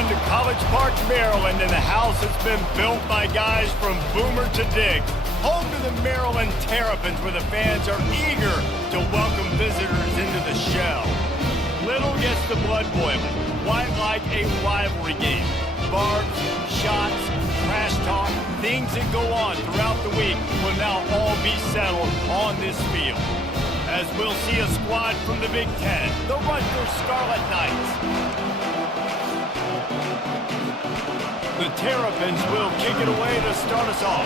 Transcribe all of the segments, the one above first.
on to College Park, Maryland, and the house has been built by guys from Boomer to Dig. Home to the Maryland Terrapins, where the fans are eager to welcome visitors into the shell. Little gets the blood boiling, quite like a rivalry game. Barbs, shots, trash talk, things that go on throughout the week will now all be settled on this field. As we'll see a squad from the Big Ten, the Rutgers Scarlet Knights. The Terrapins will kick it away to start us off.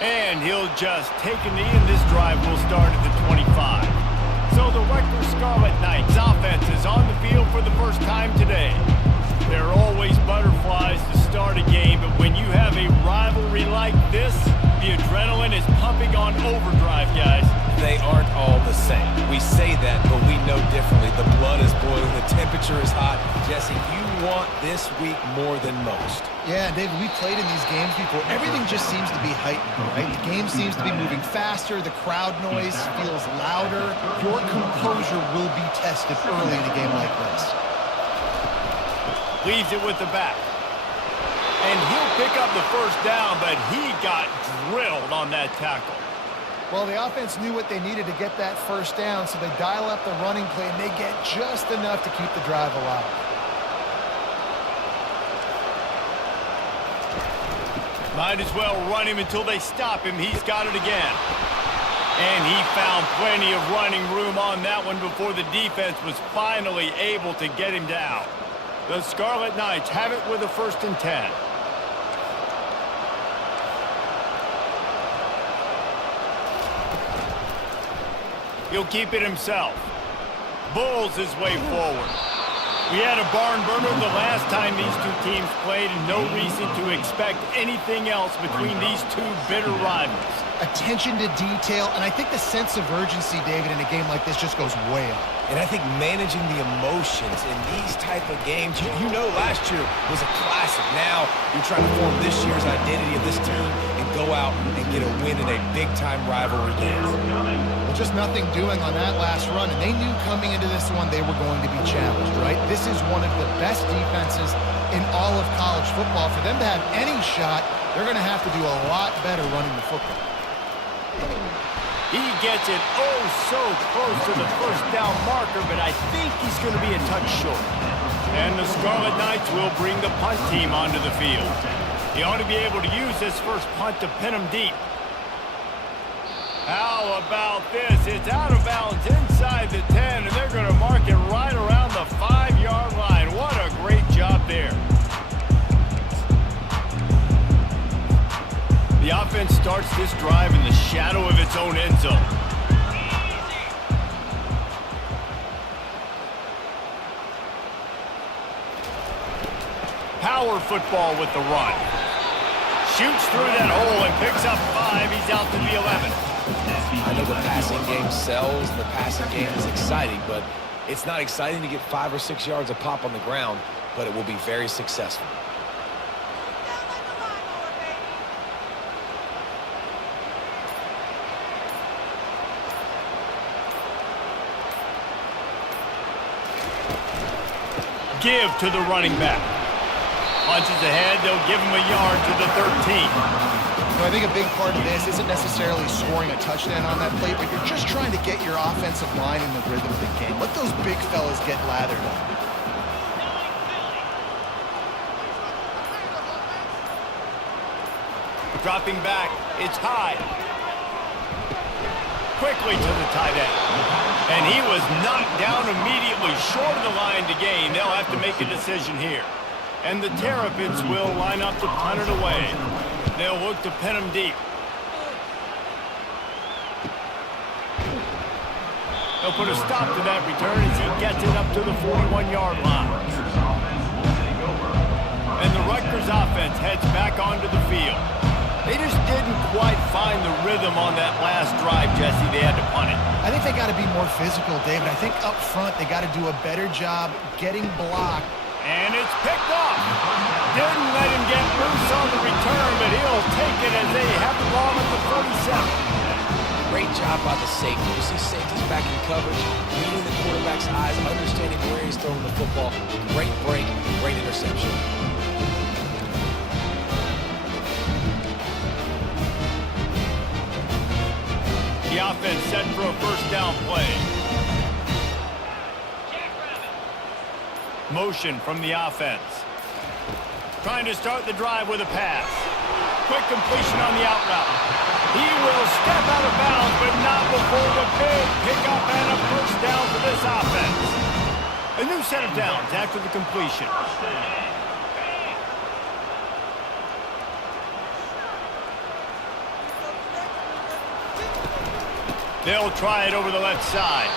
And he'll just take a knee, and this drive will start at the 25. So the Rutgers Scarlet Knights offense is on the field for the first time today. There are always butterflies to start a game, but when you have a rivalry like this, the adrenaline is pumping on overdrive, guys. They aren't all the same. We say that, but we know differently. The blood is boiling, the temperature is hot. Jesse, you want this week more than most. Yeah, David, we played in these games before. Everything just seems to be heightened, right? The game seems to be moving faster. The crowd noise feels louder. Your composure will be tested early in a game like this. Leaves it with the back. And he'll pick up the first down, but he got drilled on that tackle. Well, the offense knew what they needed to get that first down, so they dial up the running play, and they get just enough to keep the drive alive. Might as well run him until they stop him. He's got it again. And he found plenty of running room on that one before the defense was finally able to get him down. The Scarlet Knights have it with a 1st and 10. He'll keep it himself. Bulls his way forward. We had a barn burner the last time these two teams played, and no reason to expect anything else between these two bitter rivals. Attention to detail, and I think the sense of urgency, David, in a game like this just goes way up. And I think managing the emotions in these type of games, you know last year was a classic. Now you're trying to form this year's identity of this team and go out and get a win in a big-time rivalry game. Well, just nothing doing on that last run, and they knew coming into this one they were going to be challenged, right? This is one of the best defenses in all of college football. For them to have any shot, they're going to have to do a lot better running the football. He gets it oh so close to the first down marker, but I think he's going to be a touch short. And the Scarlet Knights will bring the punt team onto the field. He ought to be able to use this first punt to pin him deep. How about this? It's out of bounds inside the 10, and they're going to mark it right around the 5-yard line. What a great job there. The offense starts this drive in the shadow of its own end zone. Power football with the run. Shoots through that hole and picks up 5. He's out to the 11. I know the passing game sells, and the passing game is exciting, but it's not exciting to get 5 or 6 yards of pop on the ground, but it will be very successful. Give to the running back. Punches ahead, they'll give him a yard to the 13. So I think a big part of this isn't necessarily scoring a touchdown on that play, but you're just trying to get your offensive line in the rhythm of the game. Let those big fellas get lathered up. Dropping back, it's high. Quickly to the tight end. And he was knocked down immediately short of the line to gain. They'll have to make a decision here. And the Terrapins will line up to punt it away. They'll look to pin him deep. They'll put a stop to that return as he gets it up to the 41-yard line. And the Rutgers offense heads back onto the field. They just didn't quite find the rhythm on that last drive, Jesse. They had to punt it. I think they got to be more physical, David. I think up front they got to do a better job getting blocked. And it's picked off. Didn't let him get loose on the return, but he'll take it as they have the ball at the 47. Great job by the safety. You see safeties back in coverage, reading the quarterback's eyes, understanding where he's throwing the football. Great break, great interception. The offense set for a first down play. Motion from the offense. Trying to start the drive with a pass. Quick completion on the out route. He will step out of bounds, but not before the big pickup and a first down for this offense. A new set of downs after the completion. They'll try it over the left side.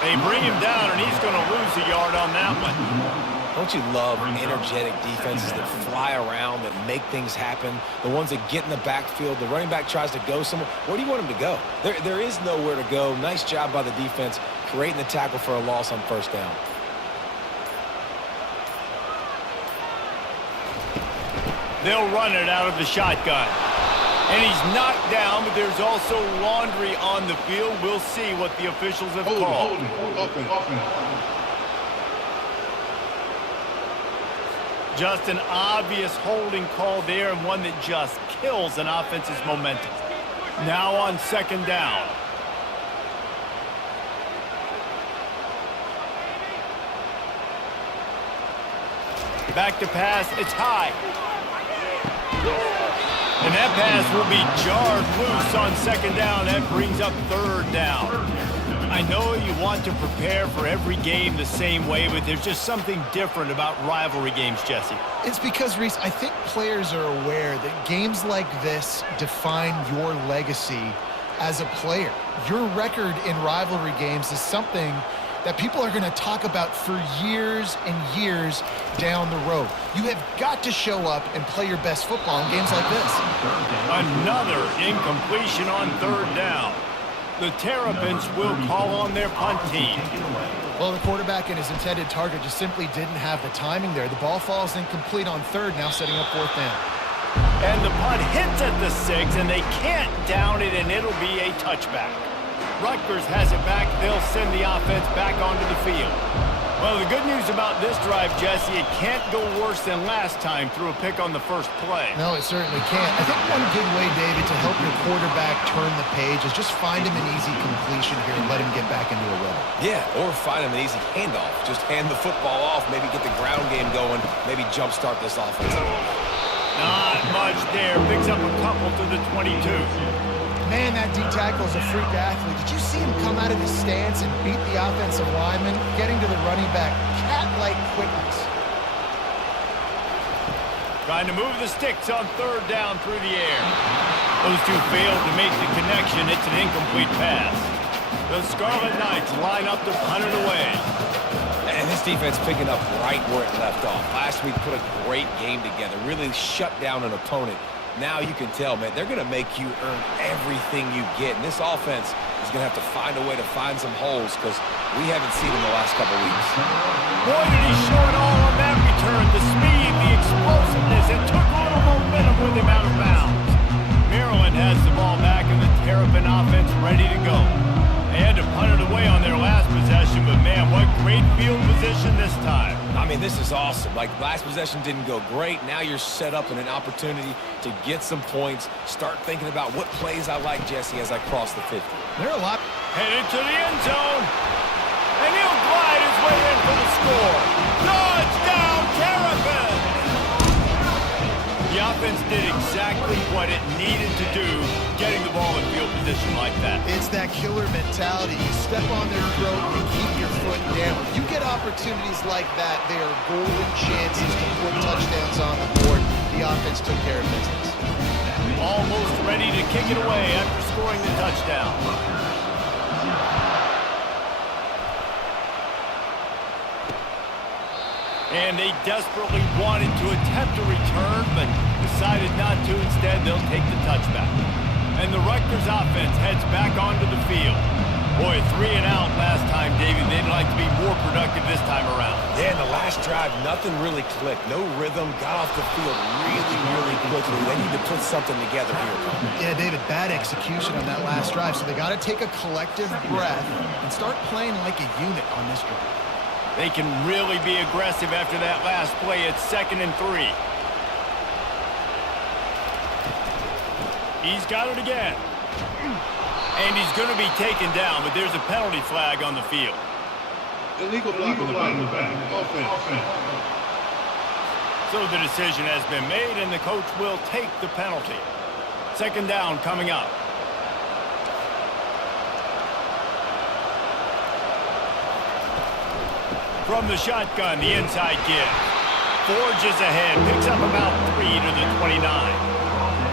They bring him down, and he's going to lose a yard on that one. Don't you love energetic defenses that fly around, that make things happen? The ones that get in the backfield. The running back tries to go somewhere. Where do you want him to go? There is nowhere to go. Nice job by the defense creating the tackle for a loss on first down. They'll run it out of the shotgun. And he's knocked down, but there's also laundry on the field. We'll see what the officials have called. Just an obvious holding call there, and one that just kills an offense's momentum. Now on second down. Back to pass, it's high. And that pass will be jarred loose on second down. That brings up third down. I know you want to prepare for every game the same way, but there's just something different about rivalry games, Jesse. It's because, Reese, I think players are aware that games like this define your legacy as a player. Your record in rivalry games is something that people are going to talk about for years and years down the road. You have got to show up and play your best football in games like this. Another incompletion on third down. The Terrapins will call on their punt team. Well, the quarterback and his intended target just simply didn't have the timing there. The ball falls incomplete on third, now setting up fourth down. And the punt hits at the 6, and they can't down it, and it'll be a touchback. Rutgers has it back. They'll send the offense back onto the field. Well, the good news about this drive, Jesse, it can't go worse than last time through a pick on the first play. No, it certainly can't. I think one good way, David, to help your quarterback turn the page is just find him an easy completion here and let him get back into a rhythm. Yeah, or find him an easy handoff. Just hand the football off, maybe get the ground game going, maybe jumpstart this offense. Not much there. Picks up a couple to the 22. Man, that D-tackle is a freak athlete. Did you see him come out of his stance and beat the offensive lineman, getting to the running back? Cat-like quickness. Trying to move the sticks on third down through the air. Those two failed to make the connection. It's an incomplete pass. The Scarlet Knights line up to punt it away. And this defense picking up right where it left off. Last week put a great game together, really shut down an opponent. Now you can tell, man, they're going to make you earn everything you get. And this offense is going to have to find a way to find some holes because we haven't seen them the last couple weeks. Boy, did he show it all on that return. The speed, the explosiveness, and took a little momentum with him out of bounds. Maryland has the ball back, and the Terrapin offense ready to go. They had to punt it away on their last possession, but man, what great field position this time. I mean, this is awesome. Like, last possession didn't go great. Now you're set up in an opportunity to get some points. Start thinking about what plays I like, Jesse, as I cross the 50. There are a lot. Headed to the end zone. And he'll glide his way in for the score. Touchdown, Terrapin! The offense did exactly what it needed to do, getting the ball in field position like that. It's that killer mentality. You step on their throat and keep your foot down. You get opportunities like that, they are golden chances to put touchdowns on the board. The offense took care of business. Almost ready to kick it away after scoring the touchdown. And they desperately wanted to attempt a return, but decided not to. Instead, they'll take the touchback. And the Rutgers offense heads back onto the field. Boy, 3 and out last time, David. They'd like to be more productive this time around. Yeah, in the last last drive, nothing really clicked. No rhythm, got off the field really quickly. They need to put something together here. Yeah, David, bad execution on that last drive, so they got to take a collective breath and start playing like a unit on this drive. They can really be aggressive after that last play. It's 2nd and 3. He's got it again. And he's going to be taken down, but there's a penalty flag on the field. Illegal block on the back. Offense. So the decision has been made, and the coach will take the penalty. 2nd down coming up. From the shotgun, the inside give. Forges ahead, picks up about 3 to the 29.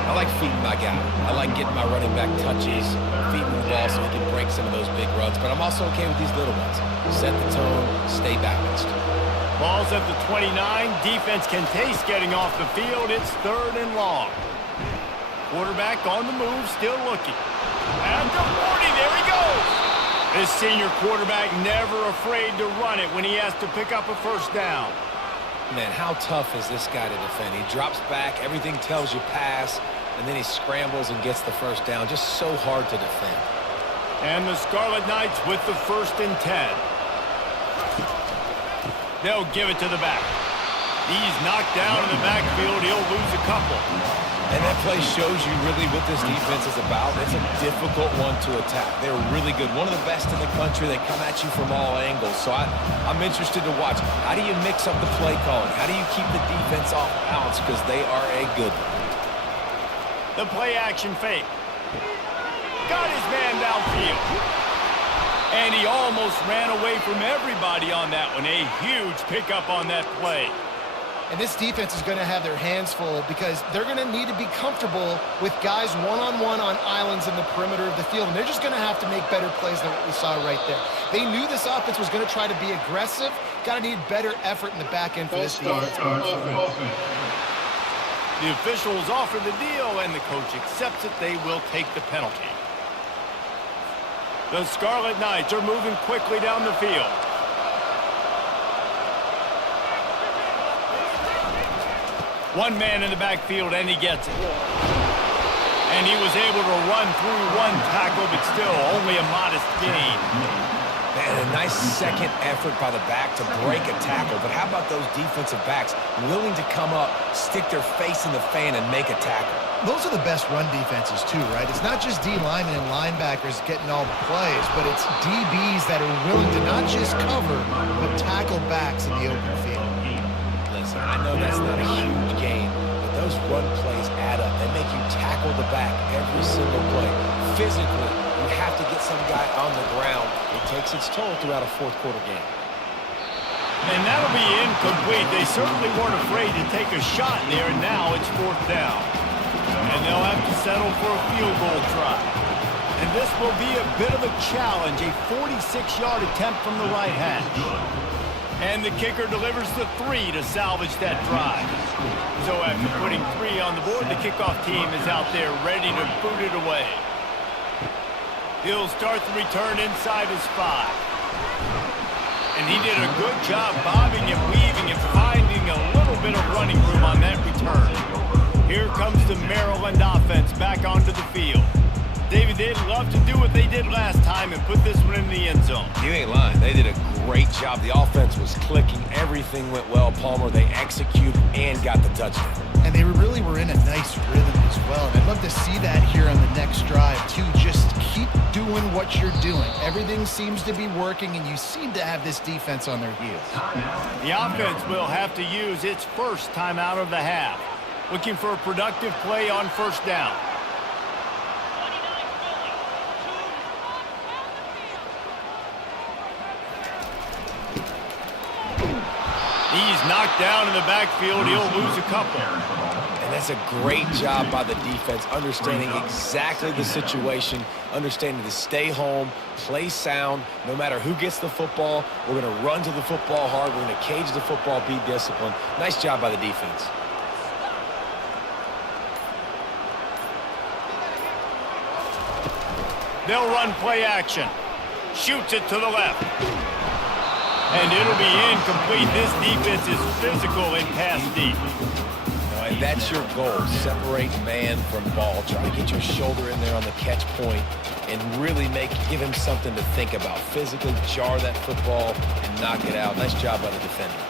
I like feeding my guy. I like getting my running back touches, feeding the ball so he can break some of those big runs. But I'm also okay with these little ones. Set the tone, stay balanced. Ball's at the 29. Defense can taste getting off the field. It's 3rd and long. Quarterback on the move, still looking. And to 40, there he goes. This senior quarterback never afraid to run it when he has to pick up a 1st down. Man, how tough is this guy to defend? He drops back, everything tells you pass, and then he scrambles and gets the 1st down. Just so hard to defend. And the Scarlet Knights with the 1st and 10. They'll give it to the back. He's knocked down in the backfield. He'll lose a couple. And that play shows you really what this defense is about. It's a difficult one to attack. They're really good. One of the best in the country. They come at you from all angles. So I'm interested to watch. How do you mix up the play calling? How do you keep the defense off balance? Because they are a good one. The play action fake. Got his man downfield. And he almost ran away from everybody on that one. A huge pickup on that play. And this defense is going to have their hands full because they're going to need to be comfortable with guys one-on-one on islands in the perimeter of the field. And they're just going to have to make better plays than what we saw right there. They knew this offense was going to try to be aggressive. Got to need better effort in the back end for this defense. The officials offer the deal, and the coach accepts it. They will take the penalty. The Scarlet Knights are moving quickly down the field. One man in the backfield, and he gets it. And he was able to run through one tackle, but still only a modest gain. Man, a nice second effort by the back to break a tackle. But how about those defensive backs willing to come up, stick their face in the fan, and make a tackle? Those are the best run defenses, too, right? It's not just D linemen and linebackers getting all the plays, but it's DBs that are willing to not just cover, but tackle backs in the open field. Listen, I know that's not a huge gain, but those run plays add up. They make you tackle the back every single play. Physically, you have to get some guy on the ground. It takes its toll throughout a 4th quarter game. And that'll be incomplete. They certainly weren't afraid to take a shot there, and now it's 4th down. And they'll have to settle for a field goal try. And this will be a bit of a challenge, a 46-yard attempt from the right hash. And the kicker delivers the 3 to salvage that drive. So after putting 3 on the board, the kickoff team is out there ready to boot it away. He'll start the return inside his 5. And he did a good job bobbing and weaving and finding a little bit of running room on that return. Here comes the Maryland offense back onto the field. David, they'd love to do what they did last time and put this one in the end zone. You ain't lying. They did a great job. The offense was clicking. Everything went well, Palmer. They executed and got the touchdown. And they really were in a nice rhythm as well. And I'd love to see that here on the next drive, too. Just keep doing what you're doing. Everything seems to be working, and you seem to have this defense on their heels. The offense will have to use its first timeout of the half. Looking for a productive play on 1st down. He's knocked down in the backfield. He'll lose a couple. And that's a great job by the defense, understanding exactly the situation, understanding to stay home, play sound. No matter who gets the football, we're going to run to the football hard. We're going to cage the football, be disciplined. Nice job by the defense. They'll run play action. Shoots it to the left. And it'll be incomplete. This defense is physical and pass deep. And that's your goal. Separate man from ball. Try to get your shoulder in there on the catch point and really give him something to think about. Physically jar that football and knock it out. Nice job by the defender.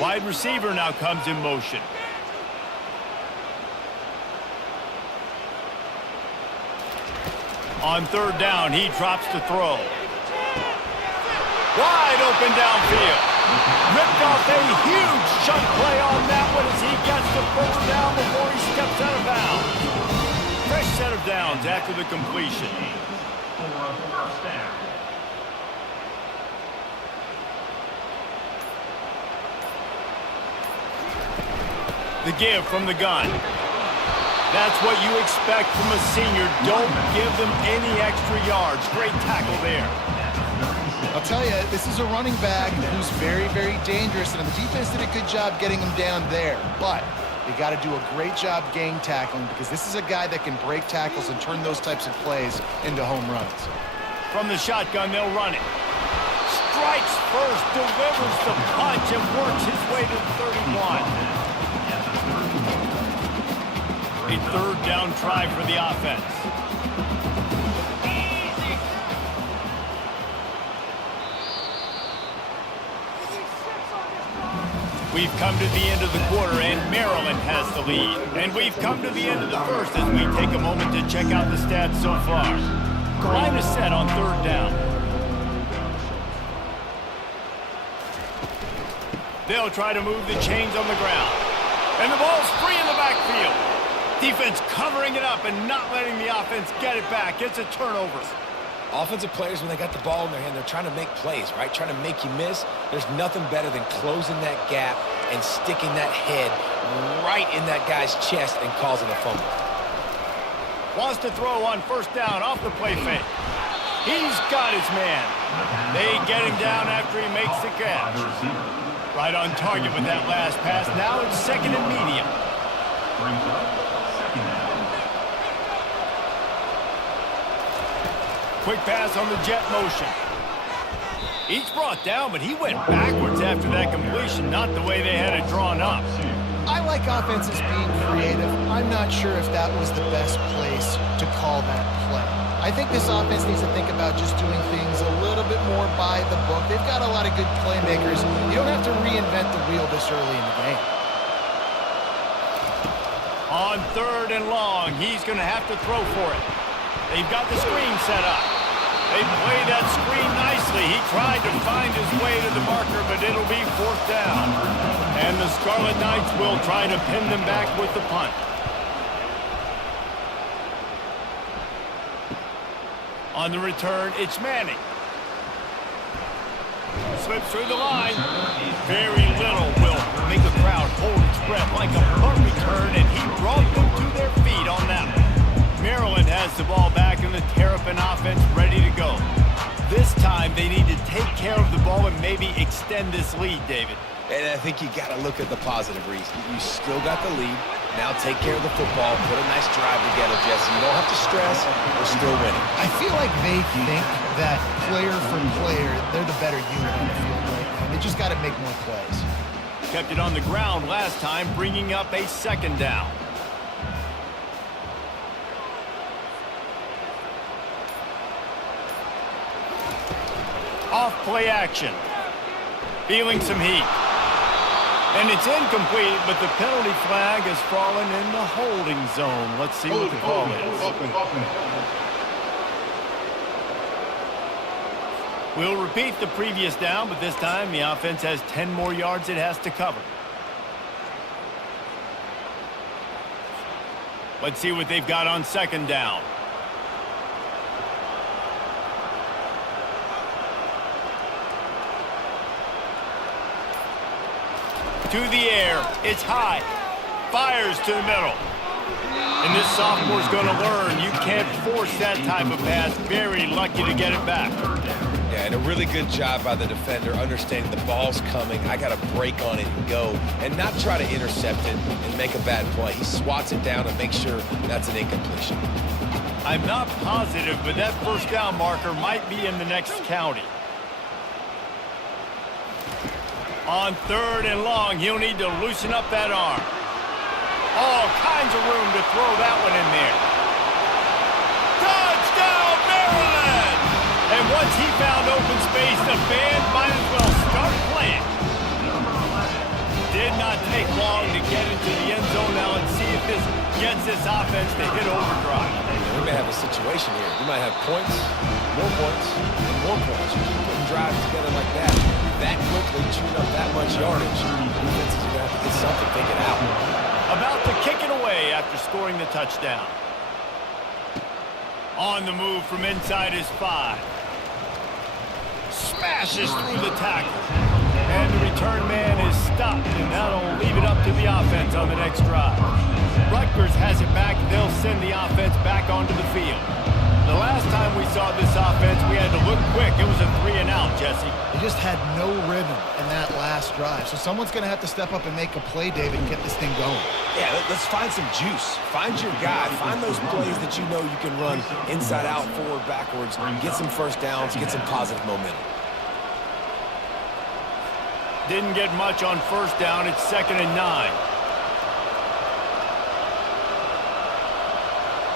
Wide receiver now comes in motion. On third down, he drops to throw. Wide open downfield. Ripped off a huge chunk play on that one as he gets the first down before he steps out of bounds. Fresh set of downs after the completion. The give from the gun. That's what you expect from a senior. Don't give them any extra yards. Great tackle there. I'll tell you, this is a running back who's very, very dangerous, and the defense did a good job getting him down there. But they got to do a great job gang tackling because this is a guy that can break tackles and turn those types of plays into home runs. From the shotgun, they'll run it. Strikes first, delivers the punch, and works his way to the 31. A third down try for the offense. We've come to the end of the quarter, and Maryland has the lead. And we've come to the end of the first as we take a moment to check out the stats so far. Line is set on third down. They'll try to move the chains on the ground. And the ball's free in the backfield. Defense covering it up and not letting the offense get it back. It's a turnover. Offensive players, when they got the ball in their hand, they're trying to make plays, right? Trying to make you miss. There's nothing better than closing that gap and sticking that head right in that guy's chest and causing a fumble. Wants to throw on first down off the play fake. He's got his man. They get him down after he makes the catch. Right on target with that last pass. Now it's second and medium. Quick pass on the jet motion. He's brought down, but he went backwards after that completion, not the way they had it drawn up. I like offenses being creative. I'm not sure if that was the best place to call that play. I think this offense needs to think about just doing things a little bit more by the book. They've got a lot of good playmakers. You don't have to reinvent the wheel this early in the game. On third and long, he's going to have to throw for it. They've got the screen set up. They play that screen nicely. He tried to find his way to the marker, but it'll be fourth down. And the Scarlet Knights will try to pin them back with the punt. On the return, it's Manning. Slips through the line. Very little will make the crowd hold its breath like a punt return, and he brought them to their feet on that one. Maryland has the ball back and the Terrapin offense ready to go. This time they need to take care of the ball and maybe extend this lead, David. And I think you got to look at the positive, Reese. You still got the lead. Now take care of the football. Put a nice drive together, Jesse. You don't have to stress. We're still winning. I feel like they think that player for player, they're the better unit on the field right now. They just got to make more plays. Kept it on the ground last time, bringing up a second down. Off play action. Feeling some heat. And it's incomplete, but the penalty flag has fallen in the holding zone. Let's see what the call is. We'll repeat the previous down, but this time the offense has 10 more yards it has to cover. Let's see what they've got on second down. To the air. It's high. Fires to the middle. And this sophomore's going to learn you can't force that type of pass. Very lucky to get it back. Yeah, and a really good job by the defender understanding the ball's coming. I got to break on it and go and not try to intercept it and make a bad play. He swats it down and makes sure that's an incompletion. I'm not positive, but that first down marker might be in the next county. On 3rd and long, he'll need to loosen up that arm. All kinds of room to throw that one in there. Touchdown, Maryland! And once he found open space, the band might as well start playing. Did not take long to get into the end zone. Now let's see if this gets this offense to hit overdrive. We may have a situation here. We might have points, and more points. You keep putting drives together like that quickly, chewing up that much yardage. Defense is going to have to get something figured out. About to kick it away after scoring the touchdown. On the move from inside his 5. Smashes through the tackle. And the return man is stopped, and that'll leave it up to the offense on the next drive. Rutgers has it back. They'll send the offense back onto the field. The last time we saw this offense, we had to look quick. It was a 3-and-out, Jesse. They just had no rhythm in that last drive. So someone's going to have to step up and make a play, David, and get this thing going. Yeah, let's find some juice. Find your guy. Find those plays that you know you can run inside out, forward, backwards, get some first downs, get some positive momentum. Didn't get much on 1st down. It's 2nd and 9.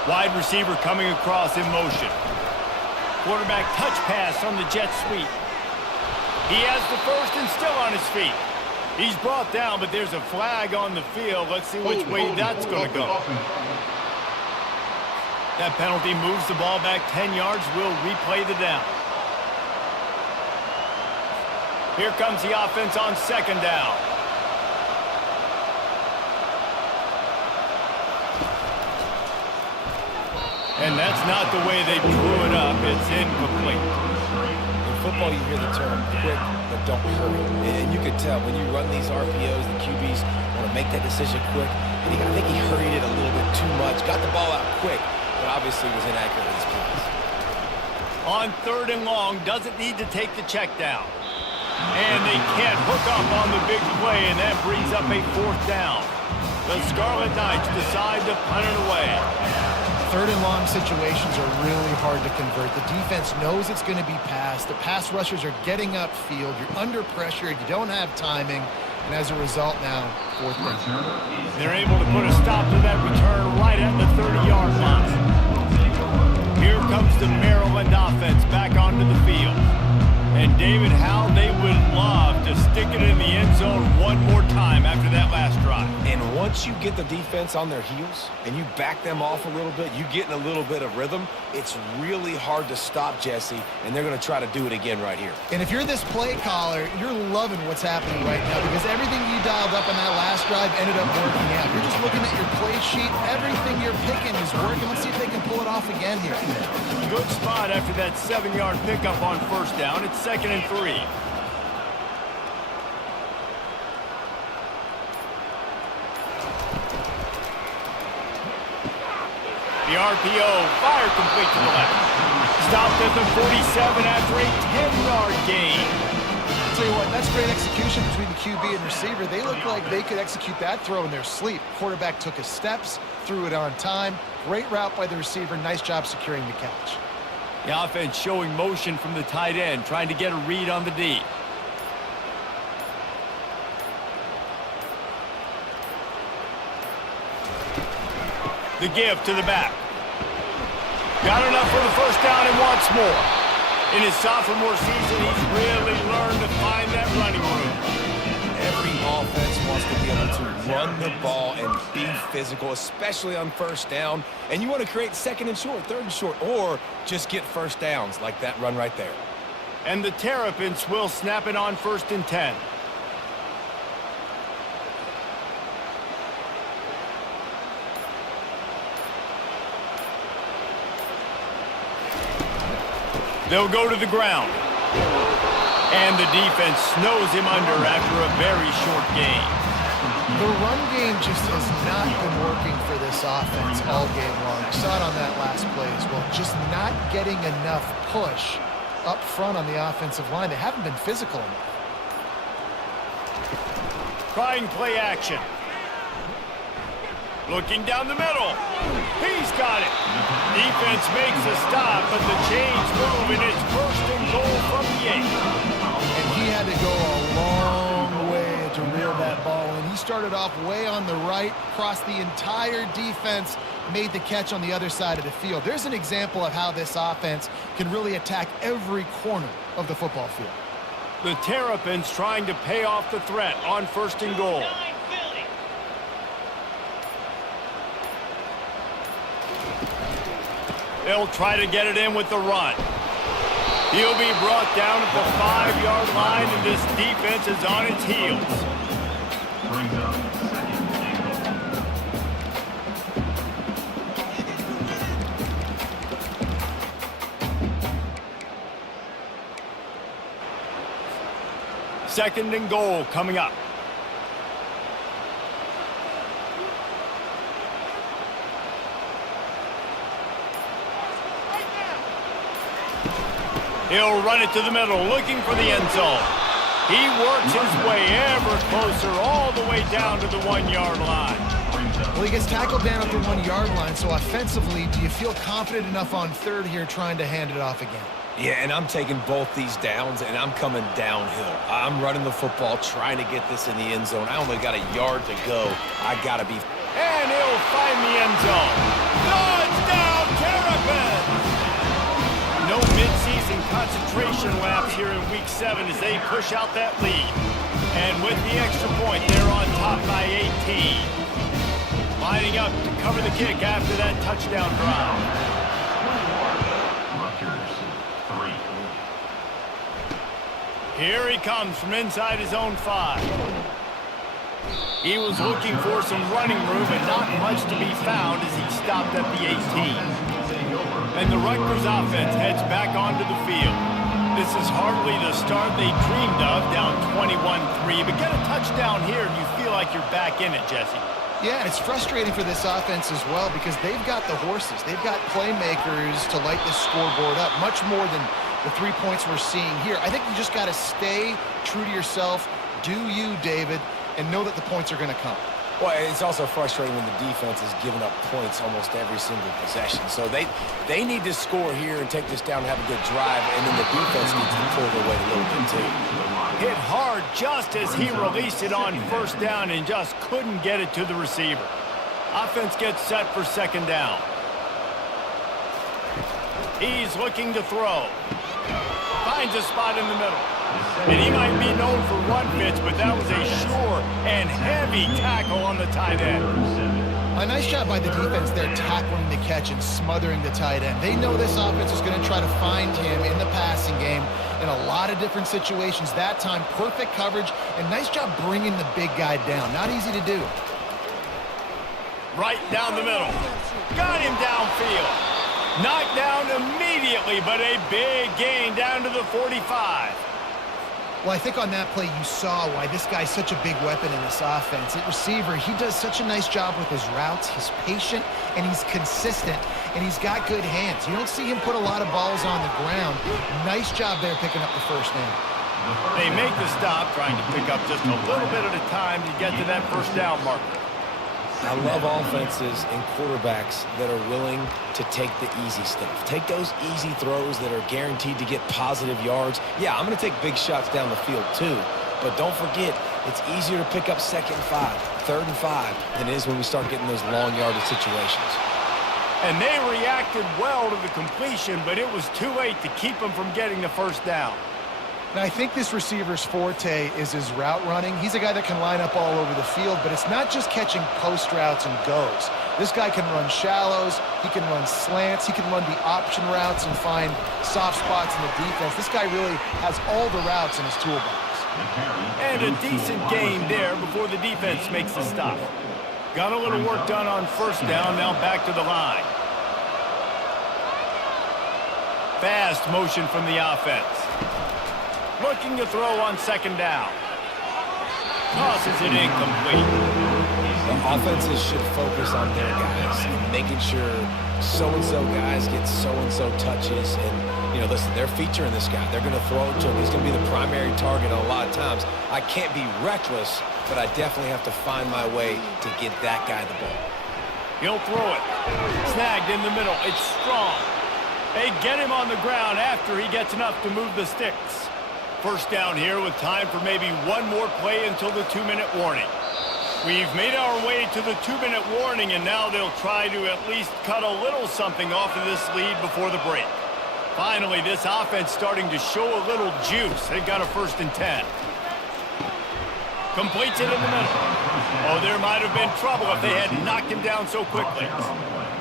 Wide receiver coming across in motion. Quarterback touch pass on the jet sweep. He has the first and still on his feet. He's brought down, but there's a flag on the field. Let's see which way that's going to go. That penalty moves the ball back 10 yards. We'll replay the down. Here comes the offense on 2nd down. And that's not the way they drew it up. It's incomplete. In football, you hear the term quick, but don't hurry. And you can tell when you run these RPOs, the QBs want to make that decision quick. And I think he hurried it a little bit too much. Got the ball out quick, but obviously was inaccurate with his plays. On 3rd and long, doesn't need to take the check down. And they can't hook up on the big play, and that brings up a 4th down. The Scarlet Knights decide to punt it away. 3rd and long situations are really hard to convert. The defense knows it's going to be passed. The pass rushers are getting upfield. You're under pressure. You don't have timing. And as a result now, 4th down. They're able to put a stop to that return right at the 30-yard line. Here comes the Maryland offense back onto the field. And David, how they would love to stick it in the end zone one more time after that last drive. And once you get the defense on their heels and you back them off a little bit, you get in a little bit of rhythm, it's really hard to stop, Jesse, and they're going to try to do it again right here. And if you're this play caller, you're loving what's happening right now because everything you dialed up in that last drive ended up working out. You're just looking at your play sheet. Everything you're picking is working. Let's see if they can pull it off again here. Good spot after that 7-yard pickup on 1st down. It's 2nd and 3. The RPO fired complete to the left. Stopped at the 47 after a 10-yard gain. I'll tell you what, that's great execution between the QB and receiver. They look like they could execute that throw in their sleep. Quarterback took his steps, threw it on time. Great route by the receiver. Nice job securing the catch. The offense showing motion from the tight end, trying to get a read on the D. The give to the back. Got enough for the 1st down and wants more. In his sophomore season, he's really learned to find that running room. Every offense wants to be able to run the ball and be physical, especially on 1st down. And you want to create 2nd and short, 3rd and short, or just get 1st downs like that run right there. And the Terrapins will snap it on 1st and 10. They'll go to the ground. And the defense snows him under after a very short gain. The run game just has not been working for this offense all game long. You saw it on that last play as well. Just not getting enough push up front on the offensive line. They haven't been physical enough. Trying play action. Looking down the middle. He's got it. Defense makes a stop, but the chains move, and it's 1st and goal from the 8. And he had to go a long started off way on the right, crossed the entire defense, made the catch on the other side of the field. There's an example of how this offense can really attack every corner of the football field. The Terrapins trying to pay off the threat on 1st and goal. They'll try to get it in with the run. He'll be brought down at the 5-yard line, and this defense is on its heels. Brings up 2nd and goal. 2nd and goal coming up. He'll run it to the middle, looking for the end zone. He works his way ever closer, all the way down to the 1-yard line. Well, he gets tackled down at the 1-yard line, so offensively, do you feel confident enough on 3rd here trying to hand it off again? Yeah, and I'm taking both these downs, and I'm coming downhill. I'm running the football, trying to get this in the end zone. I only got a yard to go. I got to be... And he'll find the end zone. Touchdown, Terrapins! No midseason concentration laps here in Week 7 as they push out that lead. And with the extra point, they're on top by 18. Lining up to cover the kick after that touchdown drive. Rutgers, 3. Here he comes from inside his own 5. He was looking for some running room and not much to be found as he stopped at the 18. And the Rutgers offense heads back onto the field. This is hardly the start they dreamed of, down 21-3. But get a touchdown here and you feel like you're back in it, Jesse. Yeah, and it's frustrating for this offense as well because they've got the horses. They've got playmakers to light this scoreboard up, much more than the 3 points we're seeing here. I think you just got to stay true to yourself, do you, David, and know that the points are going to come. Well, it's also frustrating when the defense is giving up points almost every single possession. So they need to score here and take this down and have a good drive, and then the defense needs to pull their weight a little bit too. Hit hard just as he released it on 1st down and just couldn't get it to the receiver. Offense gets set for 2nd down. He's looking to throw. Finds a spot in the middle. And he might be known for run fits, but that was a sure and heavy tackle on the tight end. A nice job by the defense there, tackling the catch and smothering the tight end. They know this offense is going to try to find him in the passing game in a lot of different situations. That time, perfect coverage, and nice job bringing the big guy down. Not easy to do. Right down the middle. Got him downfield. Knocked down immediately, but a big gain down to the 45. Well, I think on that play you saw why this guy's such a big weapon in this offense. At receiver, he does such a nice job with his routes. He's patient, and he's consistent, and he's got good hands. You don't see him put a lot of balls on the ground. Nice job there picking up the 1st down. They make the stop, trying to pick up just a little bit at a time to get to that 1st down marker. I love offenses and quarterbacks that are willing to take the easy stuff. Take those easy throws that are guaranteed to get positive yards. Yeah, I'm going to take big shots down the field too, but don't forget, it's easier to pick up 2nd and 5, 3rd and 5 than it is when we start getting those long yardage situations. And they reacted well to the completion, but it was too late to keep them from getting the 1st down. Now, I think this receiver's forte is his route running. He's a guy that can line up all over the field, but it's not just catching post routes and goes. This guy can run shallows, he can run slants, he can run the option routes and find soft spots in the defense. This guy really has all the routes in his toolbox. And a decent gain there before the defense makes the stop. Got a little work done on 1st down, now back to the line. Fast motion from the offense. Looking to throw on 2nd down. Tosses it incomplete. The offenses should focus on their guys and making sure so-and-so guys get so-and-so touches. And, you know, listen, they're featuring this guy. They're going to throw it to him. He's going to be the primary target a lot of times. I can't be reckless, but I definitely have to find my way to get that guy the ball. He'll throw it. Snagged in the middle. It's strong. They get him on the ground after he gets enough to move the sticks. 1st down here with time for maybe one more play until the 2-minute warning. We've made our way to the 2-minute warning, and now they'll try to at least cut a little something off of this lead before the break. Finally, this offense starting to show a little juice. They've got a 1st and 10. Completes it in the middle. Oh, there might have been trouble if they had knocked him down so quickly.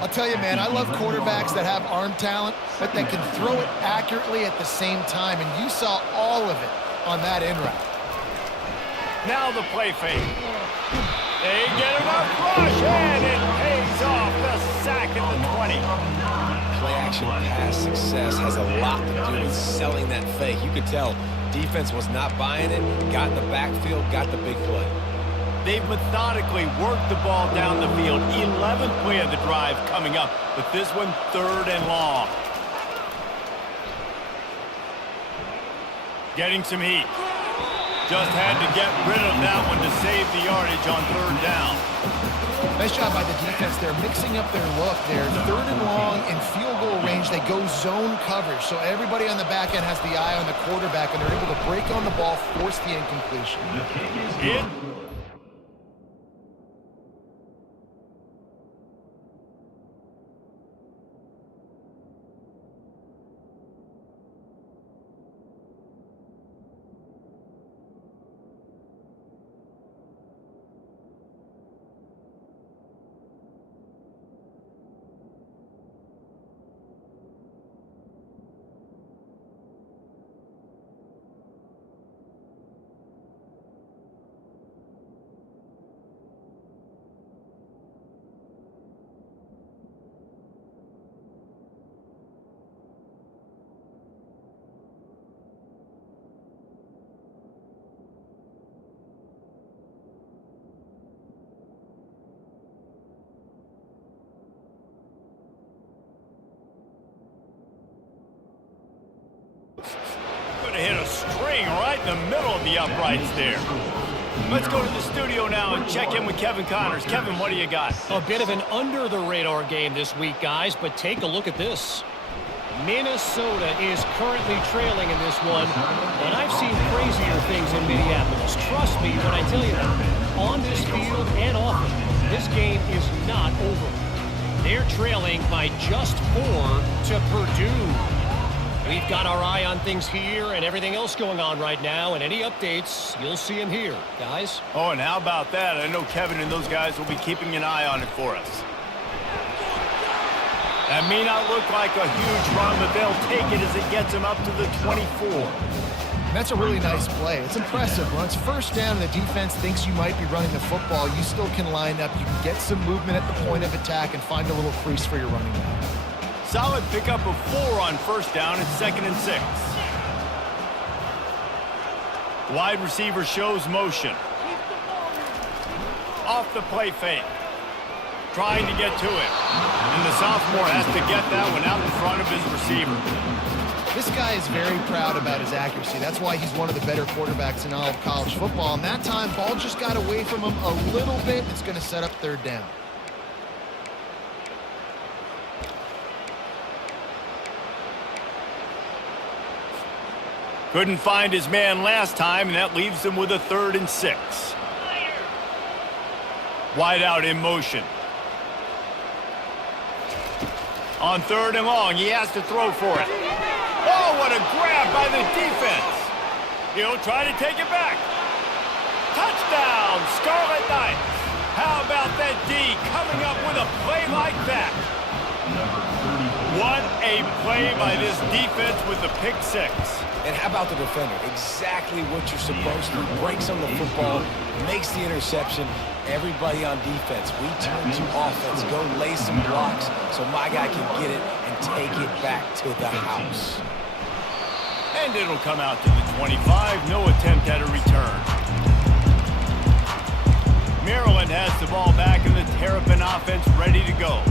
I'll tell you, man, I love quarterbacks that have arm talent, but that can throw it accurately at the same time, and you saw all of it on that in route. Now the play fake. They get enough rush, and it pays off. The sack at the 20. Play-action pass success has a lot to do with selling that fake. You could tell defense was not buying it, got in the backfield, got the big play. They've methodically worked the ball down the field. 11th play of the drive coming up, but this one 3rd and long. Getting some heat. Just had to get rid of that one to save the yardage on 3rd down. Nice job by the defense. They're mixing up their look. They're 3rd and long in field goal range. They go zone coverage, so everybody on the back end has the eye on the quarterback, and they're able to break on the ball, force the incompletion. Going to hit a string right in the middle of the uprights there. Let's go to the studio now and check in with Kevin Connors. Kevin, what do you got? A bit of an under-the-radar game this week, guys, but take a look at this. Minnesota is currently trailing in this one, and I've seen crazier things in Minneapolis. Trust me when I tell you that. On this field and off it, this game is not over. They're trailing by just 4 to Purdue. We've got our eye on things here and everything else going on right now, and any updates, you'll see them here, guys. Oh, and how about that? I know Kevin and those guys will be keeping an eye on it for us. That may not look like a huge run, but they'll take it as it gets them up to the 24. That's a really nice play. It's impressive. When it's 1st down and the defense thinks you might be running the football, you still can line up. You can get some movement at the point of attack and find a little crease for your running back. Solid pickup of 4 on 1st down. It's 2nd and 6. Wide receiver shows motion. Off the play fake. Trying to get to it. And the sophomore has to get that one out in front of his receiver. This guy is very proud about his accuracy. That's why he's one of the better quarterbacks in all of college football. And that time, ball just got away from him a little bit. It's going to set up 3rd down. Couldn't find his man last time, and that leaves him with a 3rd and 6. Wide out in motion. On 3rd and long, he has to throw for it. Oh, what a grab by the defense. He'll try to take it back. Touchdown, Scarlet Knights. How about that D coming up with a play like that? What a play by this defense with the pick 6. And how about the defender? Exactly what you're supposed to. Breaks on the football, makes the interception. Everybody on defense, we turn to offense. Go lay some blocks so my guy can get it and take it back to the house. And it'll come out to the 25. No attempt at a return. Maryland has the ball back and the Terrapin offense ready to go.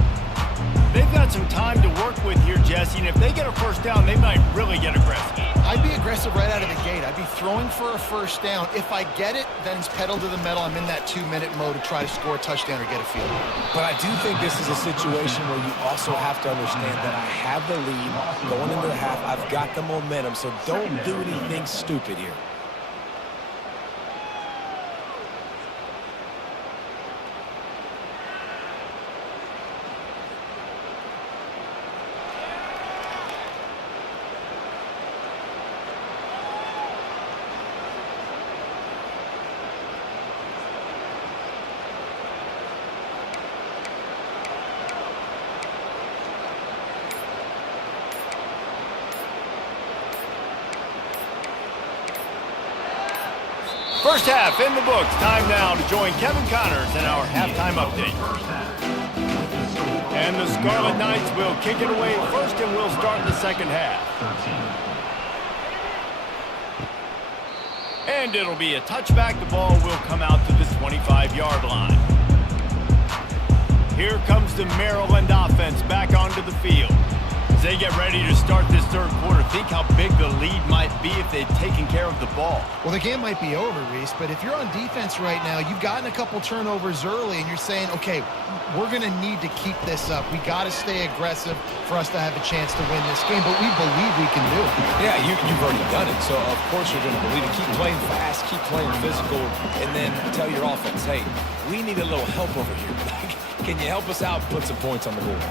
They've got some time to work with here, Jesse, and if they get a 1st down, they might really get aggressive. I'd be aggressive right out of the gate. I'd be throwing for a 1st down. If I get it, then it's pedal to the metal. I'm in that 2-minute mode to try to score a touchdown or get a field goal. But I do think this is a situation where you also have to understand that I have the lead going into the half. I've got the momentum, so don't do anything stupid here. First half in the books. Time now to join Kevin Connors in our halftime update. And the Scarlet Knights will kick it away first, and we'll start the second half. And it'll be a touchback. The ball will come out to the 25-yard line. Here comes the Maryland offense back onto the field. As they get ready to start this third quarter, think how big the lead might be if they'd taken care of the ball. Well, the game might be over, Reese, but if you're on defense right now, you've gotten a couple turnovers early, and you're saying, okay, we're going to need to keep this up. We got to stay aggressive for us to have a chance to win this game, but we believe we can do it. Yeah, you've already done it, so of course you're going to believe it. Keep playing fast, keep playing physical, and then tell your offense, hey, we need a little help over here. Can you help us out and put some points on the board?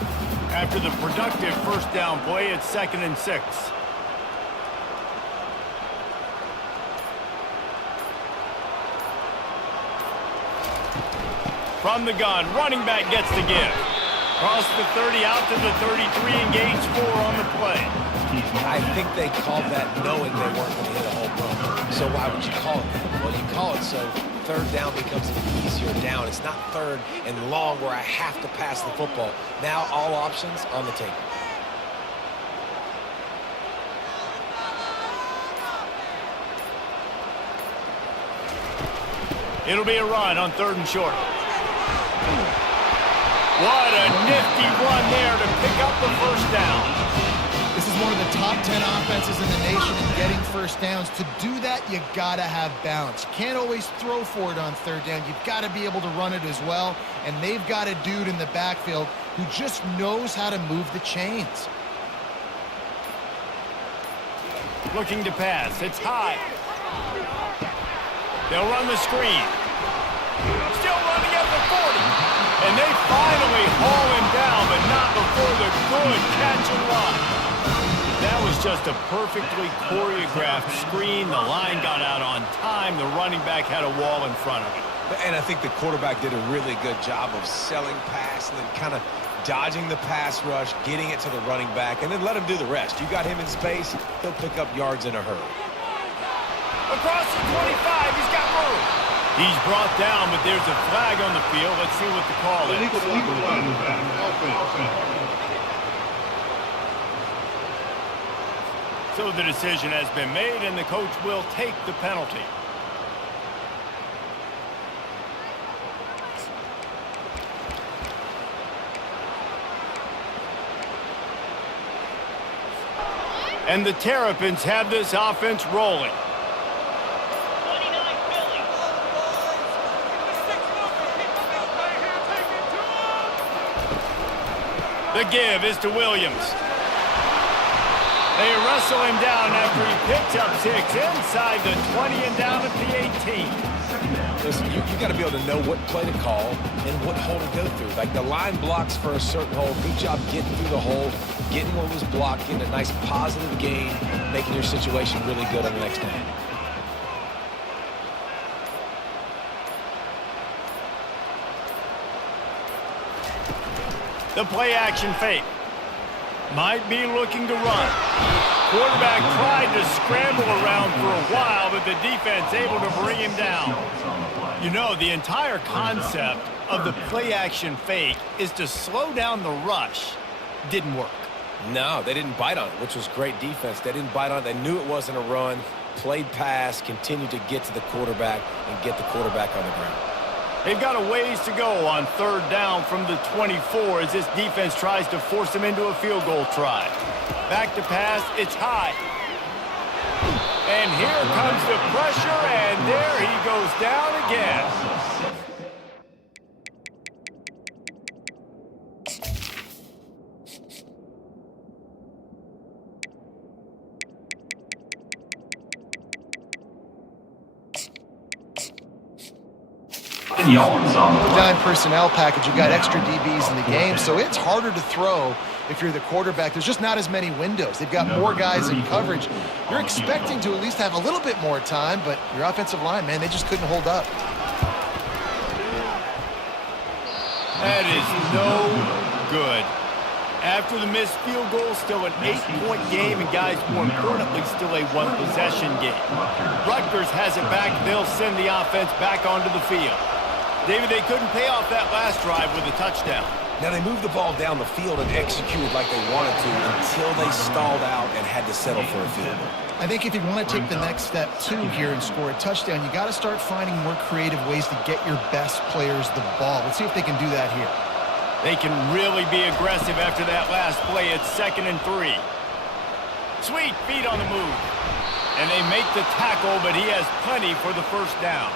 After the productive first down play, it's 2nd and 6. From the gun, running back gets the give. Cross the 30 out to the 33, engage 4 on the play. I think they called that knowing they weren't going to hit a home run. So why would you call it that? Well, you call it so third down becomes an easier down. It's not third and long where I have to pass the football. Now all options on the table. It'll be a run on 3rd and short. What a nifty run there to pick up the first down. This is one of the top 10 offenses in the nation in getting first downs. To do that, you got to have balance. You can't always throw for it on 3rd down. You've got to be able to run it as well. And they've got a dude in the backfield who just knows how to move the chains. Looking to pass. It's high. They'll run the screen. Still running at the 40. And they finally haul him down, but not before the good catch and run. That was just a perfectly choreographed screen. The line got out on time. The running back had a wall in front of him. And I think the quarterback did a really good job of selling pass and then kind of dodging the pass rush, getting it to the running back, and then let him do the rest. You got him in space, he'll pick up yards in a hurry. Across the 25, he's got room. He's brought down, but there's a flag on the field. Let's see what the call is. Illegal flag on the back. Offense. So the decision has been made, and the coach will take the penalty. And the Terrapins have this offense rolling. The give is to Williams. They wrestle him down after he picks up 6 inside the 20 and down at the 18. Listen, you got to be able to know what play to call and what hole to go through. Like the line blocks for a certain hole. Good job getting through the hole, getting what was blocked, getting a nice positive gain, making your situation really good on the next down. The play action fake. Might be looking to run. Quarterback tried to scramble around for a while, but the defense able to bring him down. You know, the entire concept of the play action fake is to slow down the rush. Didn't work. No, they didn't bite on it, which was great defense. They didn't bite on it. They knew it wasn't a run, played pass, continued to get to the quarterback and get the quarterback on the ground. They've got a ways to go on 3rd down from the 24 as this defense tries to force them into a field goal try. Back to pass, it's high. And here comes the pressure, and there he goes down again. Dime personnel package, you got extra DBs in the game, so it's harder to throw if you're the quarterback. There's just not as many windows. They've got more guys in coverage. You're expecting to at least have a little bit more time, but your offensive line, man, they just couldn't hold up. That is no good. After the missed field goal, still an 8-point game, and guys, more importantly, still a one-possession game. Rutgers has it back. They'll send the offense back onto the field. David, they couldn't pay off that last drive with a touchdown. Now, they moved the ball down the field and executed like they wanted to until they stalled out and had to settle for a field goal. I think if you want to take the next step, too, here and score a touchdown, you got to start finding more creative ways to get your best players the ball. Let's see if they can do that here. They can really be aggressive after that last play. It's 2nd and 3. Sweet feet on the move. And they make the tackle, but he has plenty for the first down.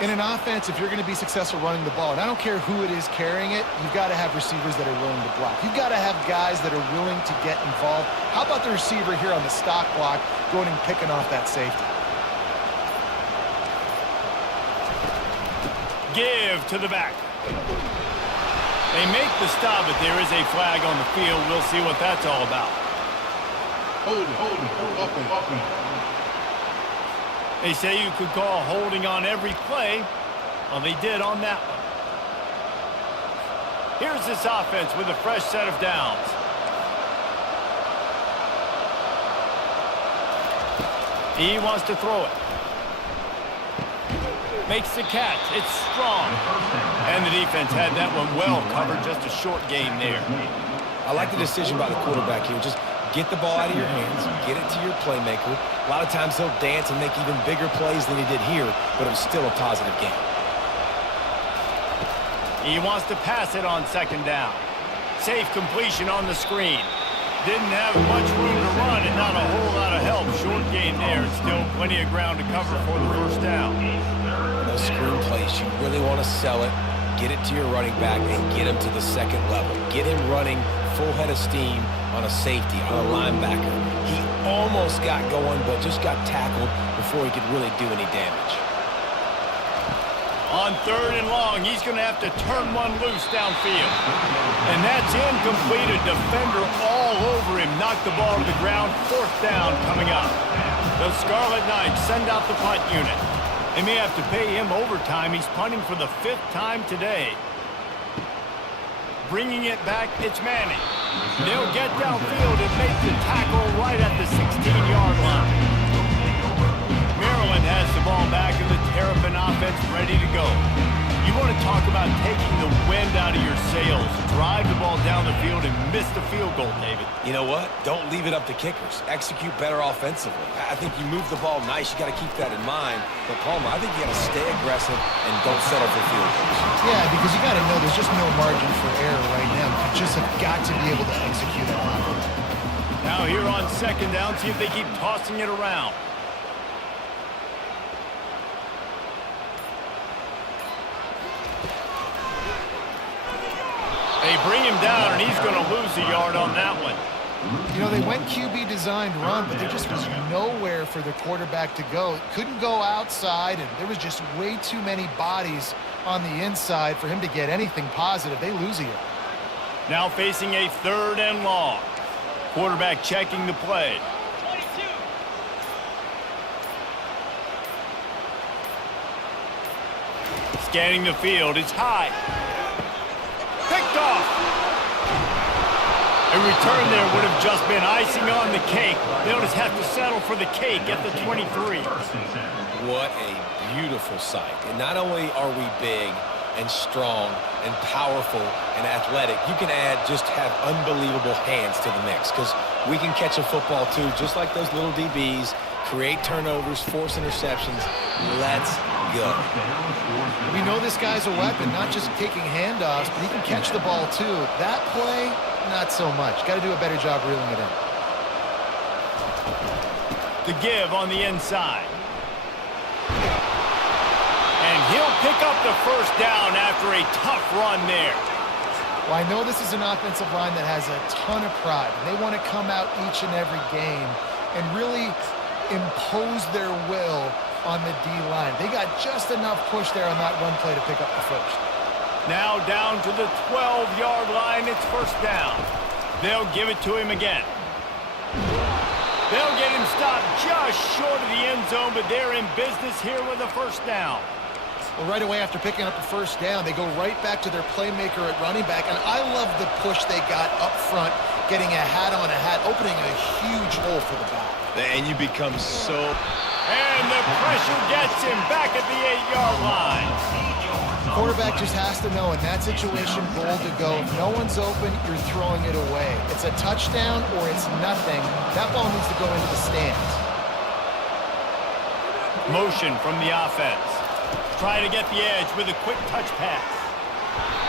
In an offense, if you're going to be successful running the ball, and I don't care who it is carrying it, you've got to have receivers that are willing to block. You've got to have guys that are willing to get involved. How about the receiver here on the stock block going and picking off that safety? Give to the back. They make the stop, but there is a flag on the field. We'll see what that's all about. Hold it, offense. They say you could call holding on every play. Well, they did on that one. Here's this offense with a fresh set of downs. He wants to throw it. Makes the catch. It's strong. And the defense had that one well covered. Just a short gain there. I like the decision by the quarterback here. Just get the ball out of your hands, get it to your playmaker. A lot of times he'll dance and make even bigger plays than he did here, but it was still a positive game. He wants to pass it on 2nd down. Safe completion on the screen. Didn't have much room to run and not a whole lot of help. Short gain there and still plenty of ground to cover for the first down. Those screen plays, you really want to sell it, get it to your running back, and get him to the 2nd level. Get him running full head of steam on a safety, on a linebacker. He almost got going, but just got tackled before he could really do any damage. On 3rd and long, he's going to have to turn one loose downfield. And that's incomplete. A defender all over him. Knocked the ball to the ground. 4th down coming up. The Scarlet Knights send out the punt unit. They may have to pay him overtime. He's punting for the 5th time today. Bringing it back, it's Manning. They'll get downfield and make the tackle right at the 16-yard line. Maryland has the ball back and the Terrapin offense ready to go. You want to talk about taking the wind out of your sails. Drive the ball down the field and miss the field goal, David. You know what? Don't leave it up to kickers. Execute better offensively. I think you move the ball nice. You got to keep that in mind. But, Palmer, I think you got to stay aggressive and don't settle for field goals. Yeah, because you got to know there's just no margin for error right now. You just have got to be able to execute it properly. Now here on 2nd down, see if they keep tossing it around. They bring him down, and he's going to lose a yard on that one. You know, they went QB designed run, but there just was nowhere for the quarterback to go. Couldn't go outside, and there was just way too many bodies on the inside for him to get anything positive. They lose a yard. Now facing a 3rd and long. Quarterback checking the play. 22. Scanning the field. It's high. Picked off. A return there would have just been icing on the cake. They'll just have to settle for the cake at the 23. What a beautiful sight. And not only are we big and strong and powerful and athletic, you can just have unbelievable hands to the mix, because we can catch a football too, just like those little DBs, create turnovers, force interceptions. Let's go. We know this guy's a weapon, not just taking handoffs, but he can catch the ball too. That play, not so much. Got to do a better job reeling it in. The give on the inside. And he'll pick up the first down after a tough run there. Well, I know this is an offensive line that has a ton of pride. They want to come out each and every game and really impose their will on the D-line. They got just enough push there on that run play to pick up the first. Now down to the 12-yard line. It's 1st down. They'll give it to him again. They'll get him stopped just short of the end zone, but they're in business here with a 1st down. Well, right away after picking up a first down, they go right back to their playmaker at running back, and I love the push they got up front, getting a hat on a hat, opening a huge hole for the back. And you become so... And the pressure gets him back at the 8-yard line. The quarterback just has to know in that situation, goal to go. If no one's open, you're throwing it away. It's a touchdown or it's nothing. That ball needs to go into the stands. Motion from the offense. Trying to get the edge with a quick touch pass.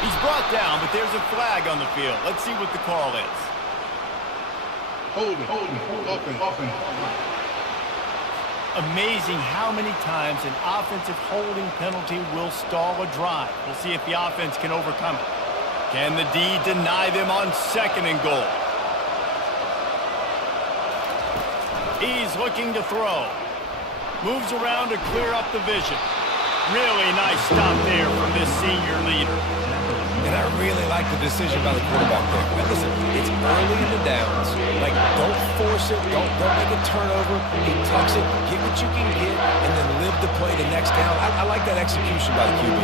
He's brought down, but there's a flag on the field. Let's see what the call is. Hold it. Offense. Amazing how many times an offensive holding penalty will stall a drive. We'll see if the offense can overcome it. Can the D deny them on 2nd and goal? He's looking to throw. Moves around to clear up the vision. Really nice stop there from this senior leader. And I really like the decision by the quarterback there. But listen, it's early in the downs. Like, don't force it. Don't make a turnover. He tucks it, get what you can get, and then live to play the next down. I like that execution by the QB.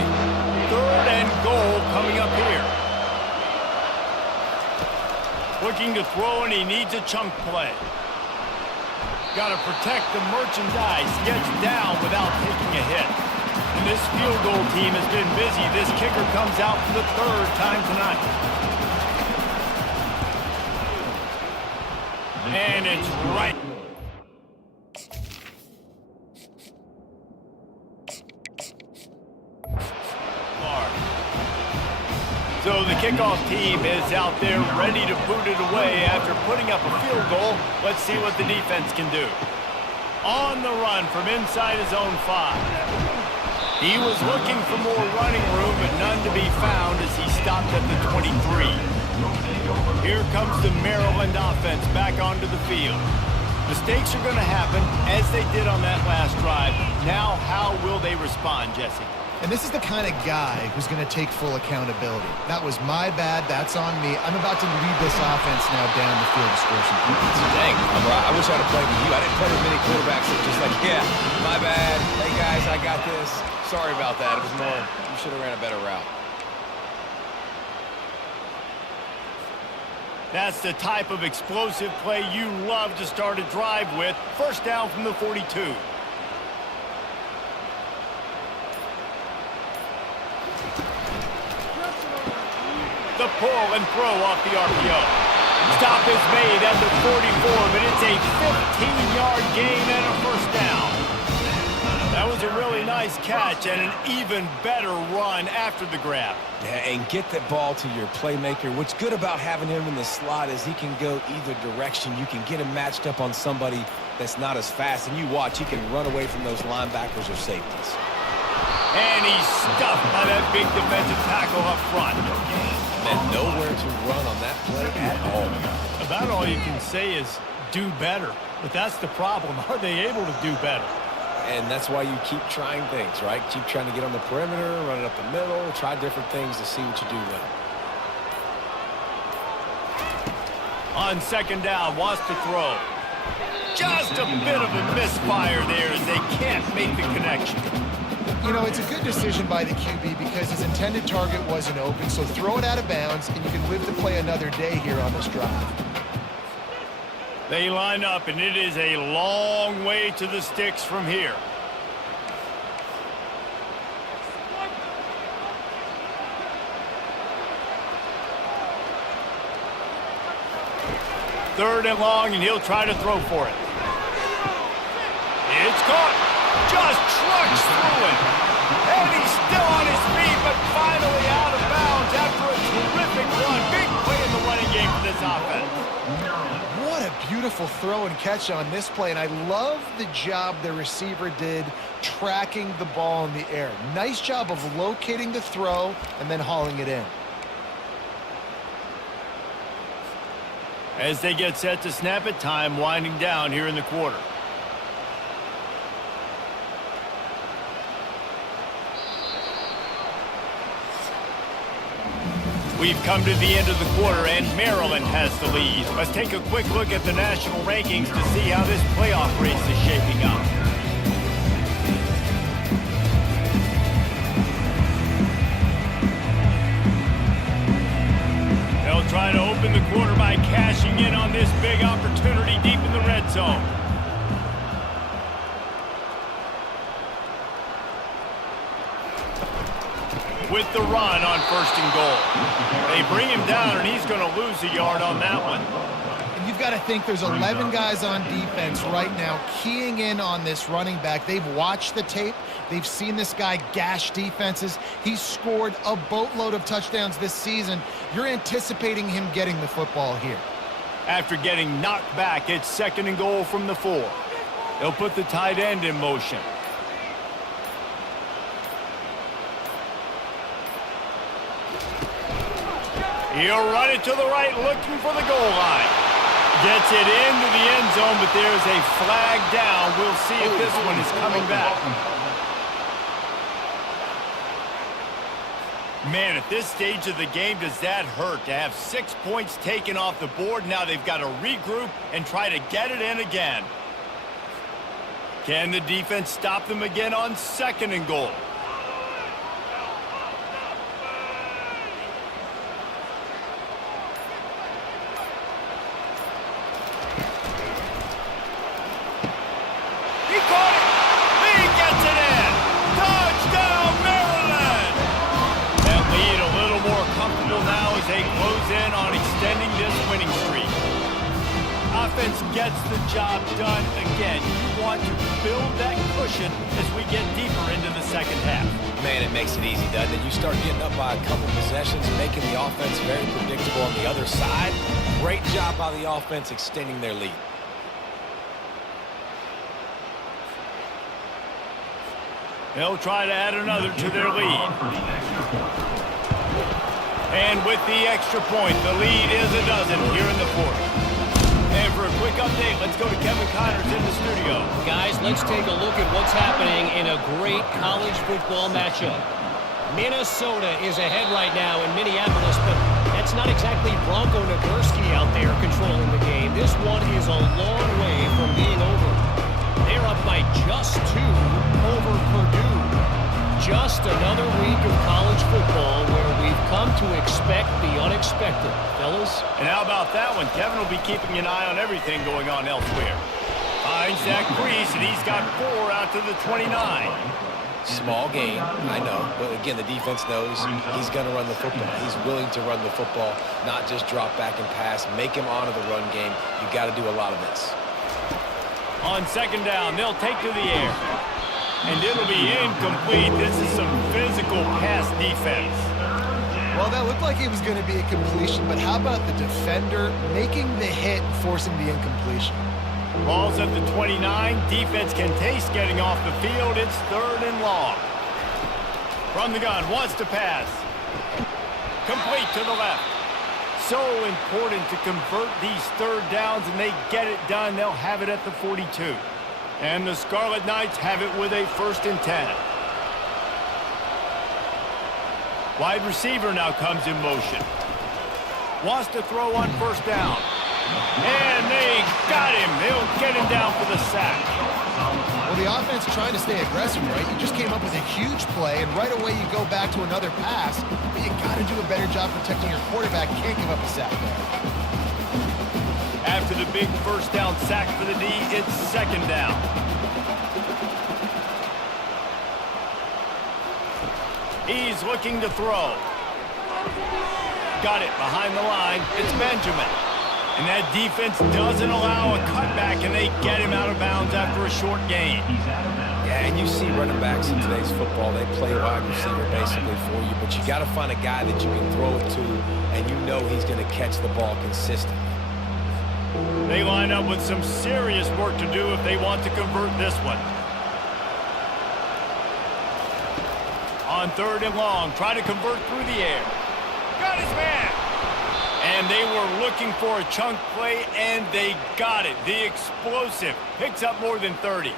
3rd and goal coming up here. Looking to throw, and he needs a chunk play. Got to protect the merchandise. Gets down without taking a hit. And this field goal team has been busy. This kicker comes out for the 3rd time tonight. And it's right. So the kickoff team is out there ready to boot it away after putting up a field goal. Let's see what the defense can do. On the run from inside his own 5. He was looking for more running room, but none to be found as he stopped at the 23. Here comes the Maryland offense back onto the field. Mistakes are going to happen, as they did on that last drive. Now, how will they respond, Jesse? And this is the kind of guy who's going to take full accountability. That was my bad. That's on me. I'm about to lead this offense now down the field to score some points. Dang, I wish I'd have played with you. I didn't play with many quarterbacks that were just like, yeah, my bad. Hey, guys, I got this. Sorry about that. It was man. You should have ran a better route. That's the type of explosive play you love to start a drive with. 1st down from the 42. The pull and throw off the RPO. Stop is made at the 44, but it's a 15-yard gain and a 1st down. That was a really nice catch and an even better run after the grab. Yeah, and get that ball to your playmaker. What's good about having him in the slot is he can go either direction. You can get him matched up on somebody that's not as fast, and you watch, he can run away from those linebackers or safeties. And he's stuffed by that big defensive tackle up front. And nowhere to run on that play at all. About all you can say is do better. But that's the problem. Are they able to do better? And that's why you keep trying things, right? Keep trying to get on the perimeter, run it up the middle, try different things to see what you do well. On 2nd down, wants to throw. Just a bit of a misfire there as they can't make the connection. You know, it's a good decision by the QB because his intended target wasn't open, so throw it out of bounds, and you can live to play another day here on this drive. They line up, and it is a long way to the sticks from here. Third and long, and he'll try to throw for it. It's caught. Just trucks through it. And he's still on his feet, but finally out of bounds after a terrific run. Big play in the running game for this offense. What a beautiful throw and catch on this play, and I love the job the receiver did tracking the ball in the air. Nice job of locating the throw and then hauling it in. As they get set to snap it, time winding down here in the quarter. We've come to the end of the quarter, and Maryland has the lead. Let's take a quick look at the national rankings to see how this playoff race is shaping up. big opportunity deep in the red zone. With the run on 1st and goal. They bring him down, and he's going to lose a yard on that one. And you've got to think there's 11 guys on defense right now keying in on this running back. They've watched the tape. They've seen this guy gash defenses. He's scored a boatload of touchdowns this season. You're anticipating him getting the football here. After getting knocked back, it's 2nd and goal from the 4. They'll put the tight end in motion. He'll run it to the right, looking for the goal line. Gets it into the end zone, but there's a flag down. We'll see if this one is coming back. Man, at this stage of the game, does that hurt to have 6 points taken off the board? Now they've got to regroup and try to get it in again. Can the defense stop them again on 2nd and goal? He caught it! Lee gets it in! Touchdown, Maryland! That lead a little more comfortable now as they close in on extending this winning streak. Offense gets the job done again. You want to build that cushion as we get deeper into the 2nd half. Man, it makes it easy, doesn't it? You start getting up by a couple possessions, making the offense very predictable on the other side. Great job by the offense extending their lead. They'll try to add another to their lead. And with the extra point, the lead is a dozen here in the 4th. And for a quick update, let's go to Kevin Connors in the studio. Guys, let's take a look at what's happening in a great college football matchup. Minnesota is ahead right now in Minneapolis, but that's not exactly Bronco Nagurski out there controlling the game. This one is a long way from being over. They're up by just 2 over Purdue. Just another week of college football where we've come to expect the unexpected. Fellas? And how about that one? Kevin will be keeping an eye on everything going on elsewhere. Finds that crease, and he's got 4 out to the 29. Small game, I know, but again, the defense knows he's going to run the football. He's willing to run the football, not just drop back and pass, make him honor the run game. You got to do a lot of this. On 2nd down, they'll take to the air. And it'll be incomplete. This is some physical pass defense. Well, that looked like it was going to be a completion, but how about the defender making the hit and forcing the incompletion? Ball's at the 29. Defense can taste getting off the field. It's 3rd and long. From the gun, wants to pass. Complete to the left. So important to convert these 3rd downs, and they get it done. They'll have it at the 42. And the Scarlet Knights have it with a 1st and 10. Wide receiver now comes in motion. Wants to throw on 1st down. And they got him. They'll get him down for the sack. Well, the offense trying to stay aggressive, right? You just came up with a huge play, and right away you go back to another pass. But you got to do a better job protecting your quarterback. You can't give up a sack there. After the big 1st down sack for the D, it's 2nd down. He's looking to throw. Got it behind the line. It's Benjamin. And that defense doesn't allow a cutback, and they get him out of bounds after a short gain. Yeah, and you see running backs in today's football, they play wide receiver basically for you, but you got to find a guy that you can throw it to, and you know he's going to catch the ball consistently. They line up with some serious work to do if they want to convert this one. On 3rd and long, try to convert through the air. Got his man. And they were looking for a chunk play, and they got it. The explosive picks up more than 30.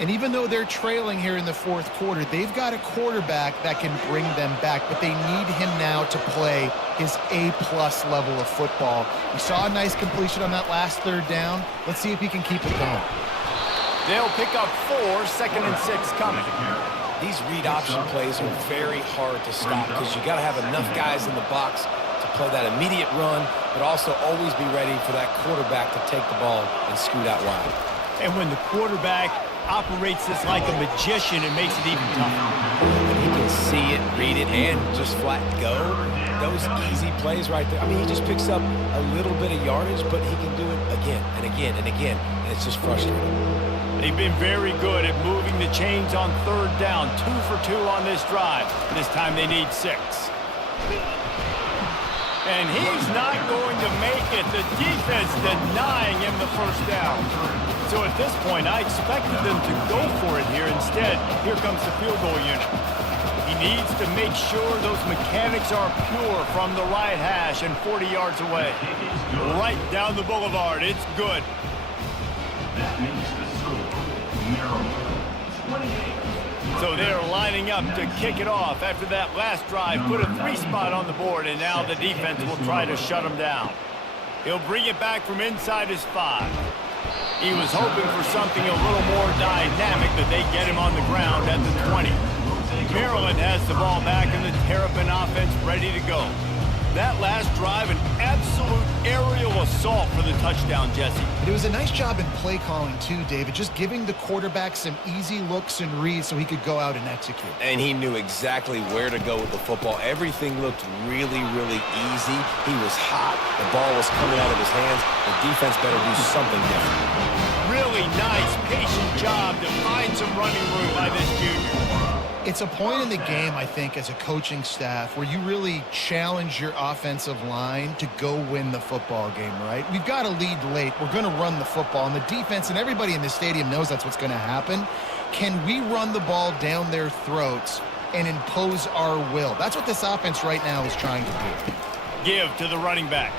And even though they're trailing here in the 4th quarter, they've got a quarterback that can bring them back, but they need him now to play his A-plus level of football. We saw a nice completion on that last 3rd down. Let's see if he can keep it going. They'll pick up 4, 2nd and 6 coming. These read option plays are very hard to stop because you got to have enough guys in the box to play that immediate run, but also always be ready for that quarterback to take the ball and scoot out wide. And when the quarterback operates this like a magician, it makes it even tougher. When he can see it, read it, and just flat go, those easy plays right there. I mean, he just picks up a little bit of yardage, but he can do it again and again and again, and it's just frustrating. They've been very good at moving the chains on third down. 2 for 2 on this drive. This time they need 6. And he's not going to make it. The defense denying him the first down. So at this point, I expected them to go for it here. Instead, here comes the field goal unit. He needs to make sure those mechanics are pure from the right hash and 40 yards away. Right down the boulevard. It's good. That makes the score Maryland 28. So they're lining up to kick it off after that last drive. Put a 3 spot on the board, and now the defense will try to shut him down. He'll bring it back from inside his 5. He was hoping for something a little more dynamic, that they get him on the ground at the 20. Maryland has the ball back, and the Terrapin offense ready to go. That last drive, an absolute aerial assault for the touchdown, Jesse. It was a nice job in play calling too, David, just giving the quarterback some easy looks and reads so he could go out and execute. And he knew exactly where to go with the football. Everything looked really, really easy. He was hot. The ball was coming out of his hands. The defense better do something different. Really nice, patient job to find some running room by this junior. It's a point in the game, I think, as a coaching staff where you really challenge your offensive line to go win the football game, right? We've got to lead late. We're going to run the football, and the defense and everybody in the stadium knows that's what's going to happen. Can we run the ball down their throats and impose our will? That's what this offense right now is trying to do. Give to the running back.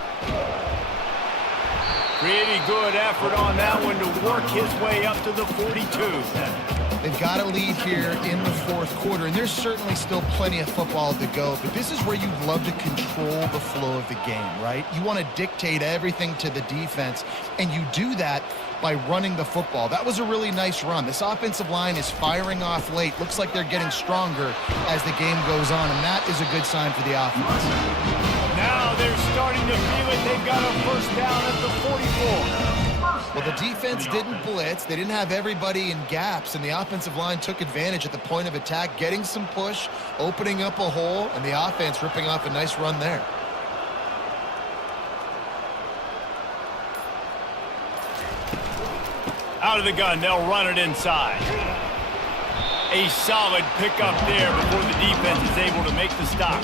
Pretty good effort on that one to work his way up to the 42. They've got a lead here in the fourth quarter, and there's certainly still plenty of football to go, but this is where you'd love to control the flow of the game, right? You want to dictate everything to the defense, and you do that by running the football. That was a really nice run. This offensive line is firing off late. Looks like they're getting stronger as the game goes on, and that is a good sign for the offense. Now they're starting to feel it. They've got a first down at the 44. Well, the defense didn't blitz. They didn't have everybody in gaps, and the offensive line took advantage at the point of attack, getting some push, opening up a hole, and the offense ripping off a nice run there. Out of the gun, they'll run it inside. A solid pickup there before the defense is able to make the stop.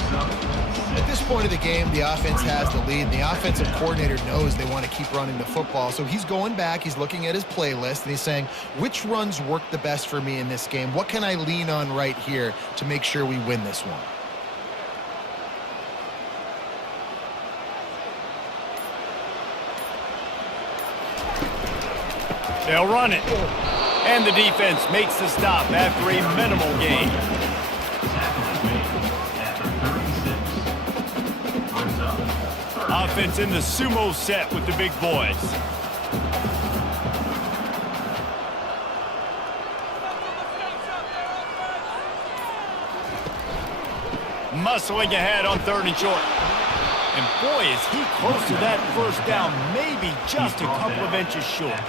At this point of the game, the offense has the lead, and the offensive coordinator knows they want to keep running the football. So he's going back, he's looking at his playlist, and he's saying, which runs work the best for me in this game? What can I lean on right here to make sure we win this one? They'll run it. And the defense makes the stop after a minimal gain. Offense in the sumo set with the big boys. Muscling ahead on 3rd and short. And boy, is he close to that first down, maybe just a couple of inches short.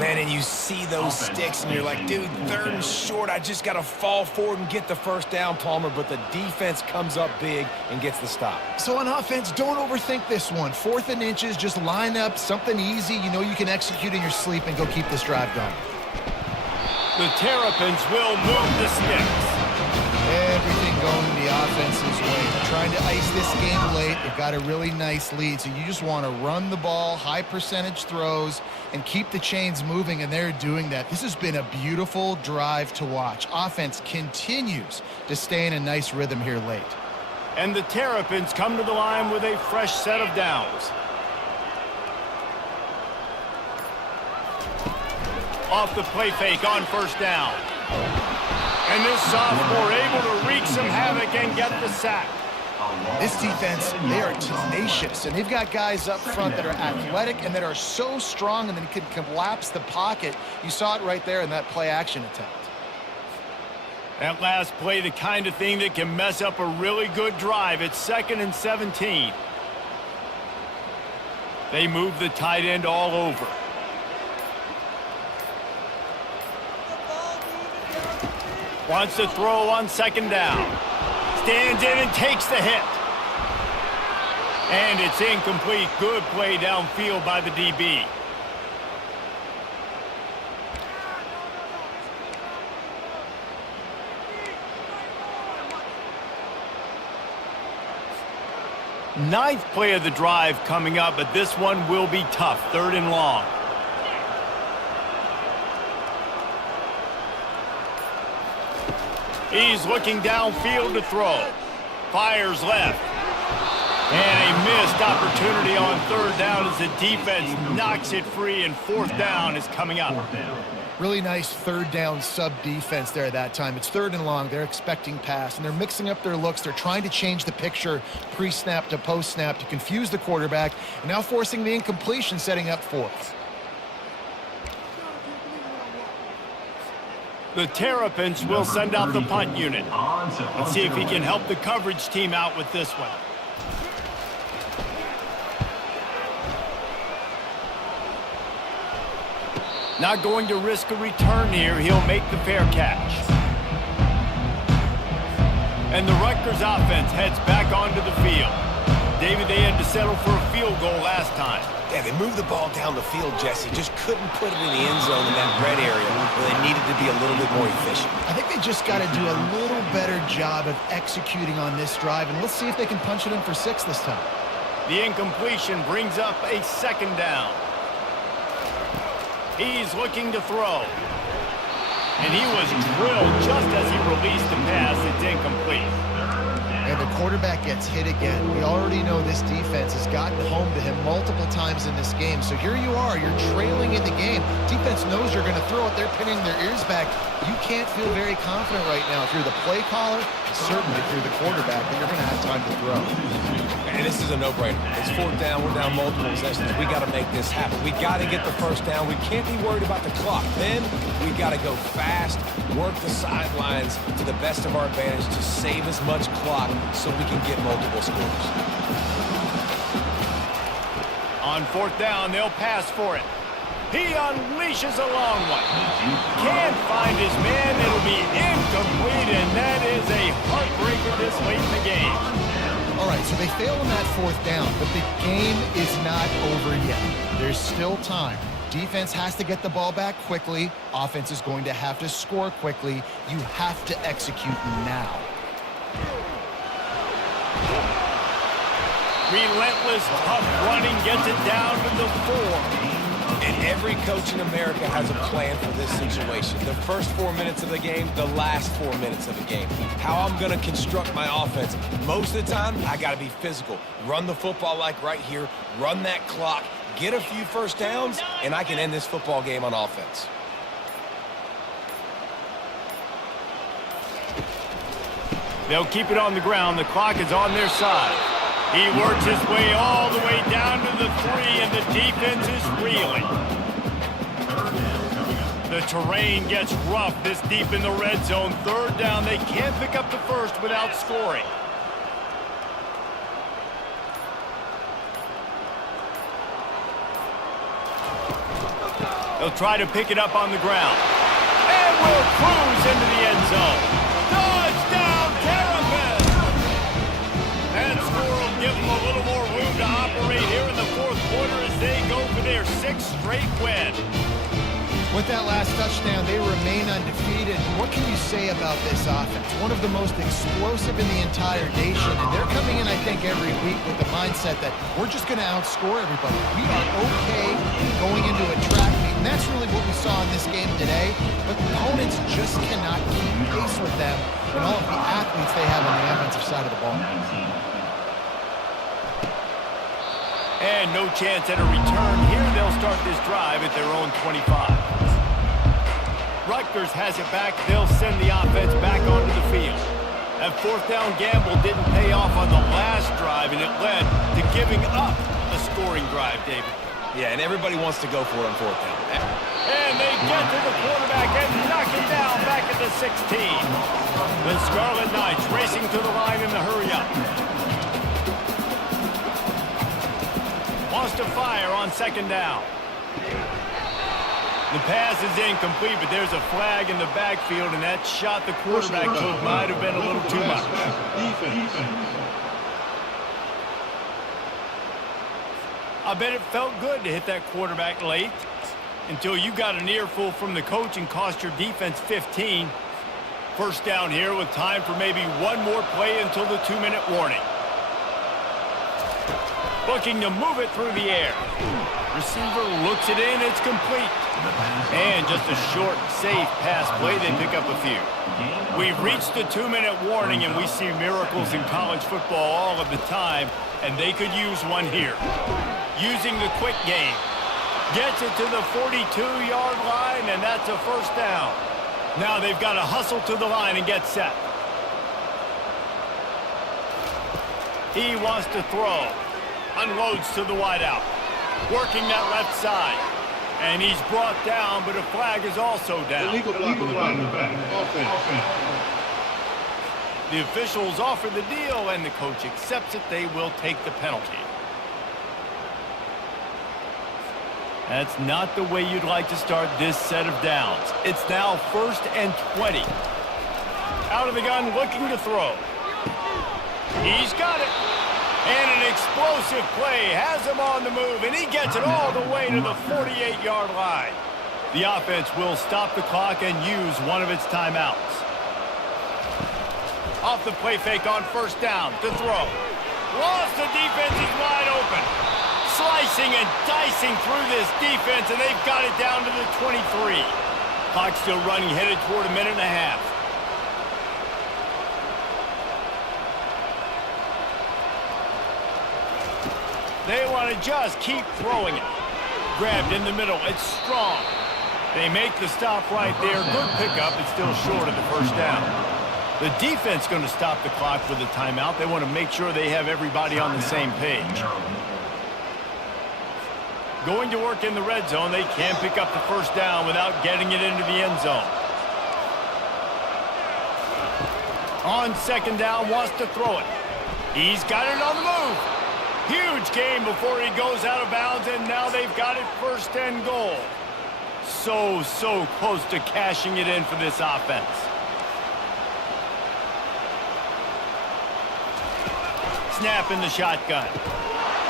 Man, and you see those sticks, and you're like, dude, 3rd and short, I just got to fall forward and get the first down, Palmer, but the defense comes up big and gets the stop. So on offense, don't overthink this one. 4th and inches, just line up something easy you know you can execute in your sleep and go keep this drive going. The Terrapins will move the sticks. Everything going the offense's way. They're trying to ice this game late. They've got a really nice lead, so you just want to run the ball, high percentage throws, and keep the chains moving, and they're doing that. This has been a beautiful drive to watch. Offense continues to stay in a nice rhythm here late. And the Terrapins come to the line with a fresh set of downs. Off the play fake on first down. And this sophomore able to wreak some havoc and get the sack. This defense, they are tenacious, and they've got guys up front that are athletic and that are so strong and then can collapse the pocket. You saw it right there in that play-action attempt. That last play, the kind of thing that can mess up a really good drive. It's 2nd and 17. They move the tight end all over. Wants to throw on 2nd down. Stands in and takes the hit. And it's incomplete. Good play downfield by the DB. Ninth play of the drive coming up, but this one will be tough. 3rd and long. He's looking downfield to throw. Fires left. And a missed opportunity on 3rd down as the defense knocks it free, and 4th down is coming up. Really nice 3rd down sub-defense there that time. It's 3rd and long. They're expecting pass, and they're mixing up their looks. They're trying to change the picture pre-snap to post-snap to confuse the quarterback, and now forcing the incompletion, setting up 4th. The Terrapins will send out the punt unit. Let's see if he can help the coverage team out with this one. Not going to risk a return here. He'll make the fair catch. And the Rutgers offense heads back onto the field. David, they had to settle for a field goal last time. Yeah, they moved the ball down the field, Jesse. Just couldn't put it in the end zone in that red area where they needed to be a little bit more efficient. I think they just got to do a little better job of executing on this drive, and let's see if they can punch it in for 6 this time. The incompletion brings up a 2nd down. He's looking to throw. And he was drilled just as he released the pass. It's incomplete. And the quarterback gets hit again. We already know this defense has gotten home to him multiple times in this game. So here you are. You're trailing in the game. Defense knows you're going to throw it. They're pinning their ears back. You can't feel very confident right now if you're the play caller, certainly if you're the quarterback, that you're going to have time to throw. And this is a no-brainer. It's 4th down. We're down multiple possessions. We got to make this happen. We got to get the 1st down. We can't be worried about the clock. Then we got to go fast, work the sidelines to the best of our advantage to save as much clock so we can get multiple scores. On 4th down, they'll pass for it. He unleashes a long one. Can't find his man. It'll be incomplete, and that is a heartbreaker this late in the game. All right, so they fail on that 4th down, but the game is not over yet. There's still time. Defense has to get the ball back quickly. Offense is going to have to score quickly. You have to execute now. Relentless, tough running gets it down to the 4. And every coach in America has a plan for this situation. The first 4 minutes of the game, the last 4 minutes of the game. How I'm going to construct my offense. Most of the time, I got to be physical. Run the football like right here. Run that clock. Get a few 1st downs, and I can end this football game on offense. They'll keep it on the ground. The clock is on their side. He works his way all the way down to the 3, and the defense is reeling. The terrain gets rough this deep in the red zone. 3rd down. They can't pick up the 1st without scoring. They'll try to pick it up on the ground. And will cruise into the end zone. Touchdown, Terrapins! That score will give them a little more room to operate here in the 4th quarter as they go for their 6th straight win. With that last touchdown, they remain undefeated. What can you say about this offense? One of the most explosive in the entire nation, and they're coming in, I think, every week with the mindset that we're just going to outscore everybody. We are okay going into a track meet, and that's really what we saw in this game today. But opponents just cannot keep pace with them and all of the athletes they have on the offensive side of the ball. And no chance at a return here. They'll start this drive at their own 25. Rutgers has it back. They'll send the offense back onto the field. That 4th down gamble didn't pay off on the last drive, and it led to giving up a scoring drive, David. Yeah, and everybody wants to go for it on 4th down. And they get to the quarterback and knock it down back at the 16. The Scarlet Knights racing to the line in the hurry-up. Wants to fire on second down. The pass is incomplete, but there's a flag in the backfield, and that shot the quarterback took might have been a little too much. I bet it felt good to hit that quarterback late until you got an earful from the coach and cost your defense 15. First down here with time for maybe one more play until the 2-minute warning. Looking to move it through the air. Receiver looks it in, it's complete. And just a short, safe pass play, they pick up a few. We've reached the 2-minute warning, and we see miracles in college football all of the time, and they could use one here. Using the quick game. Gets it to the 42-yard line, and that's a first down. Now they've got to hustle to the line and get set. He wants to throw. Unloads to the wideout. Working that left side. And he's brought down, but a flag is also down. Illegal block in the back. Offense. The officials offer the deal, and the coach accepts it. They will take the penalty. That's not the way you'd like to start this set of downs. It's now 1st and 20. Out of the gun, looking to throw. He's got it. And an explosive play has him on the move, and he gets it all the way to the 48-yard line. The offense will stop the clock and use one of its timeouts. Off the play fake on first down to throw. Lost, the defense is wide open. Slicing and dicing through this defense, and they've got it down to the 23. Clock still running, headed toward a minute and a half. They want to just keep throwing it. Grabbed in the middle. It's strong. They make the stop right there. Good pickup. It's still short of the first down. The defense going to stop the clock with a timeout. They want to make sure they have everybody on the same page. Going to work in the red zone. They can pick up the first down without getting it into the end zone. On second down, wants to throw it. He's got it on the move. Huge game before he goes out of bounds, and now they've got it 1st and goal. So close to cashing it in for this offense. Snap in the shotgun.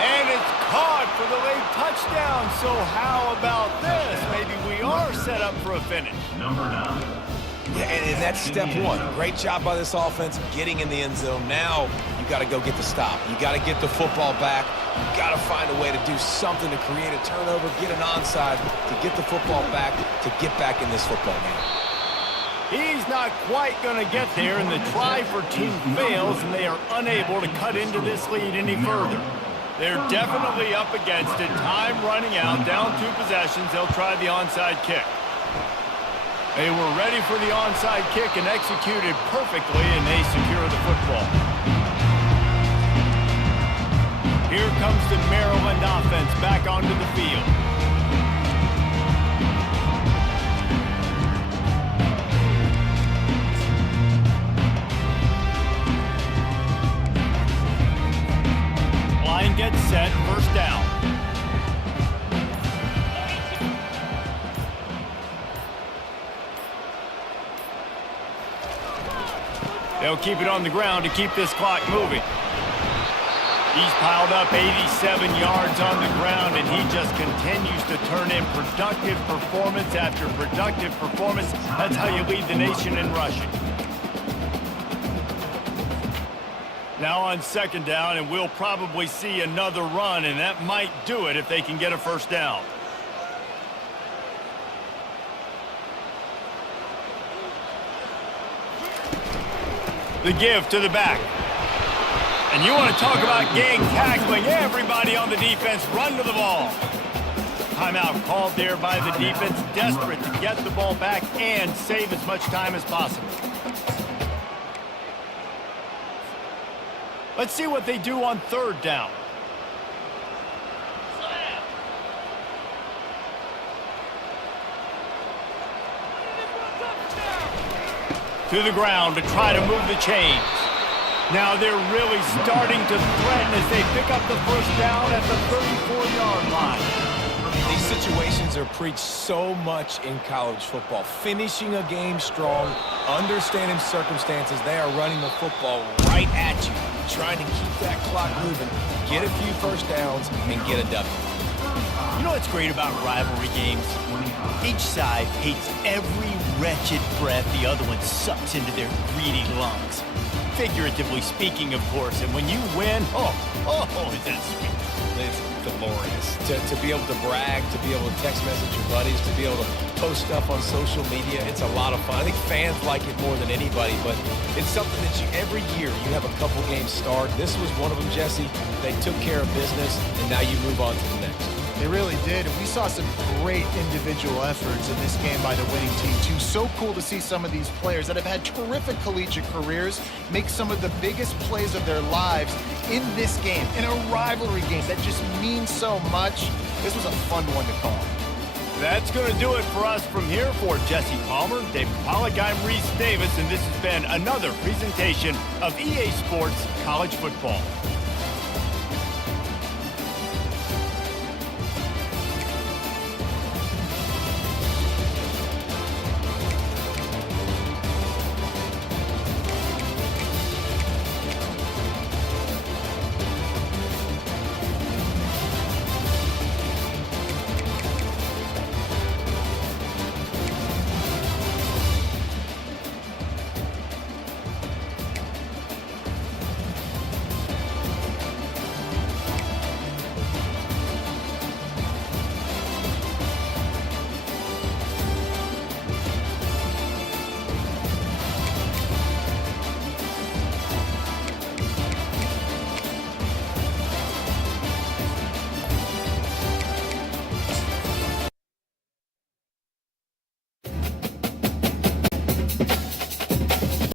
And it's caught for the late touchdown. So how about this? Maybe we are set up for a finish. Number 9. Yeah, and that's step one. Great job by this offense getting in the end zone. Now you got to go get the stop. You got to get the football back. You got to find a way to do something to create a turnover, get an onside, to get the football back, to get back in this football game. He's not quite going to get there, and the try for two fails, and they are unable to cut into this lead any further. They're definitely up against it. Time running out, down 2 possessions. They'll try the onside kick. They were ready for the onside kick and executed perfectly, and they secure the football. Here comes the Maryland offense back onto the field. Line gets set, first down. They'll keep it on the ground to keep this clock moving. He's piled up 87 yards on the ground, and he just continues to turn in productive performance after productive performance. That's how you lead the nation in rushing. Now on second down, and we'll probably see another run, and that might do it if they can get a first down. The give to the back. And you want to talk about gang tackling. Everybody on the defense run to the ball. Timeout called there by the defense, desperate to get the ball back and save as much time as possible. Let's see what they do on third down. To the ground to try to move the chains. Now they're really starting to threaten as they pick up the first down at the 34-yard line. These situations are preached so much in college football. Finishing a game strong, understanding circumstances. They are running the football right at you, trying to keep that clock moving, get a few first downs, and get a W. You know what's great about rivalry games? Each side hates every wretched breath the other one sucks into their greedy lungs. Figuratively speaking, of course, and when you win, is that sweet. It's glorious. To be able to brag, to be able to text message your buddies, to be able to post stuff on social media, it's a lot of fun. I think fans like it more than anybody, but it's something that every year you have a couple games start. This was one of them, Jesse. They took care of business, and now you move on to the next. They really did, and we saw some great individual efforts in this game by the winning team, too. So cool to see some of these players that have had terrific collegiate careers make some of the biggest plays of their lives in this game, in a rivalry game that just means so much. This was a fun one to call. That's going to do it for us from here. For Jesse Palmer, David Pollack, I'm Reese Davis, and this has been another presentation of EA Sports College Football.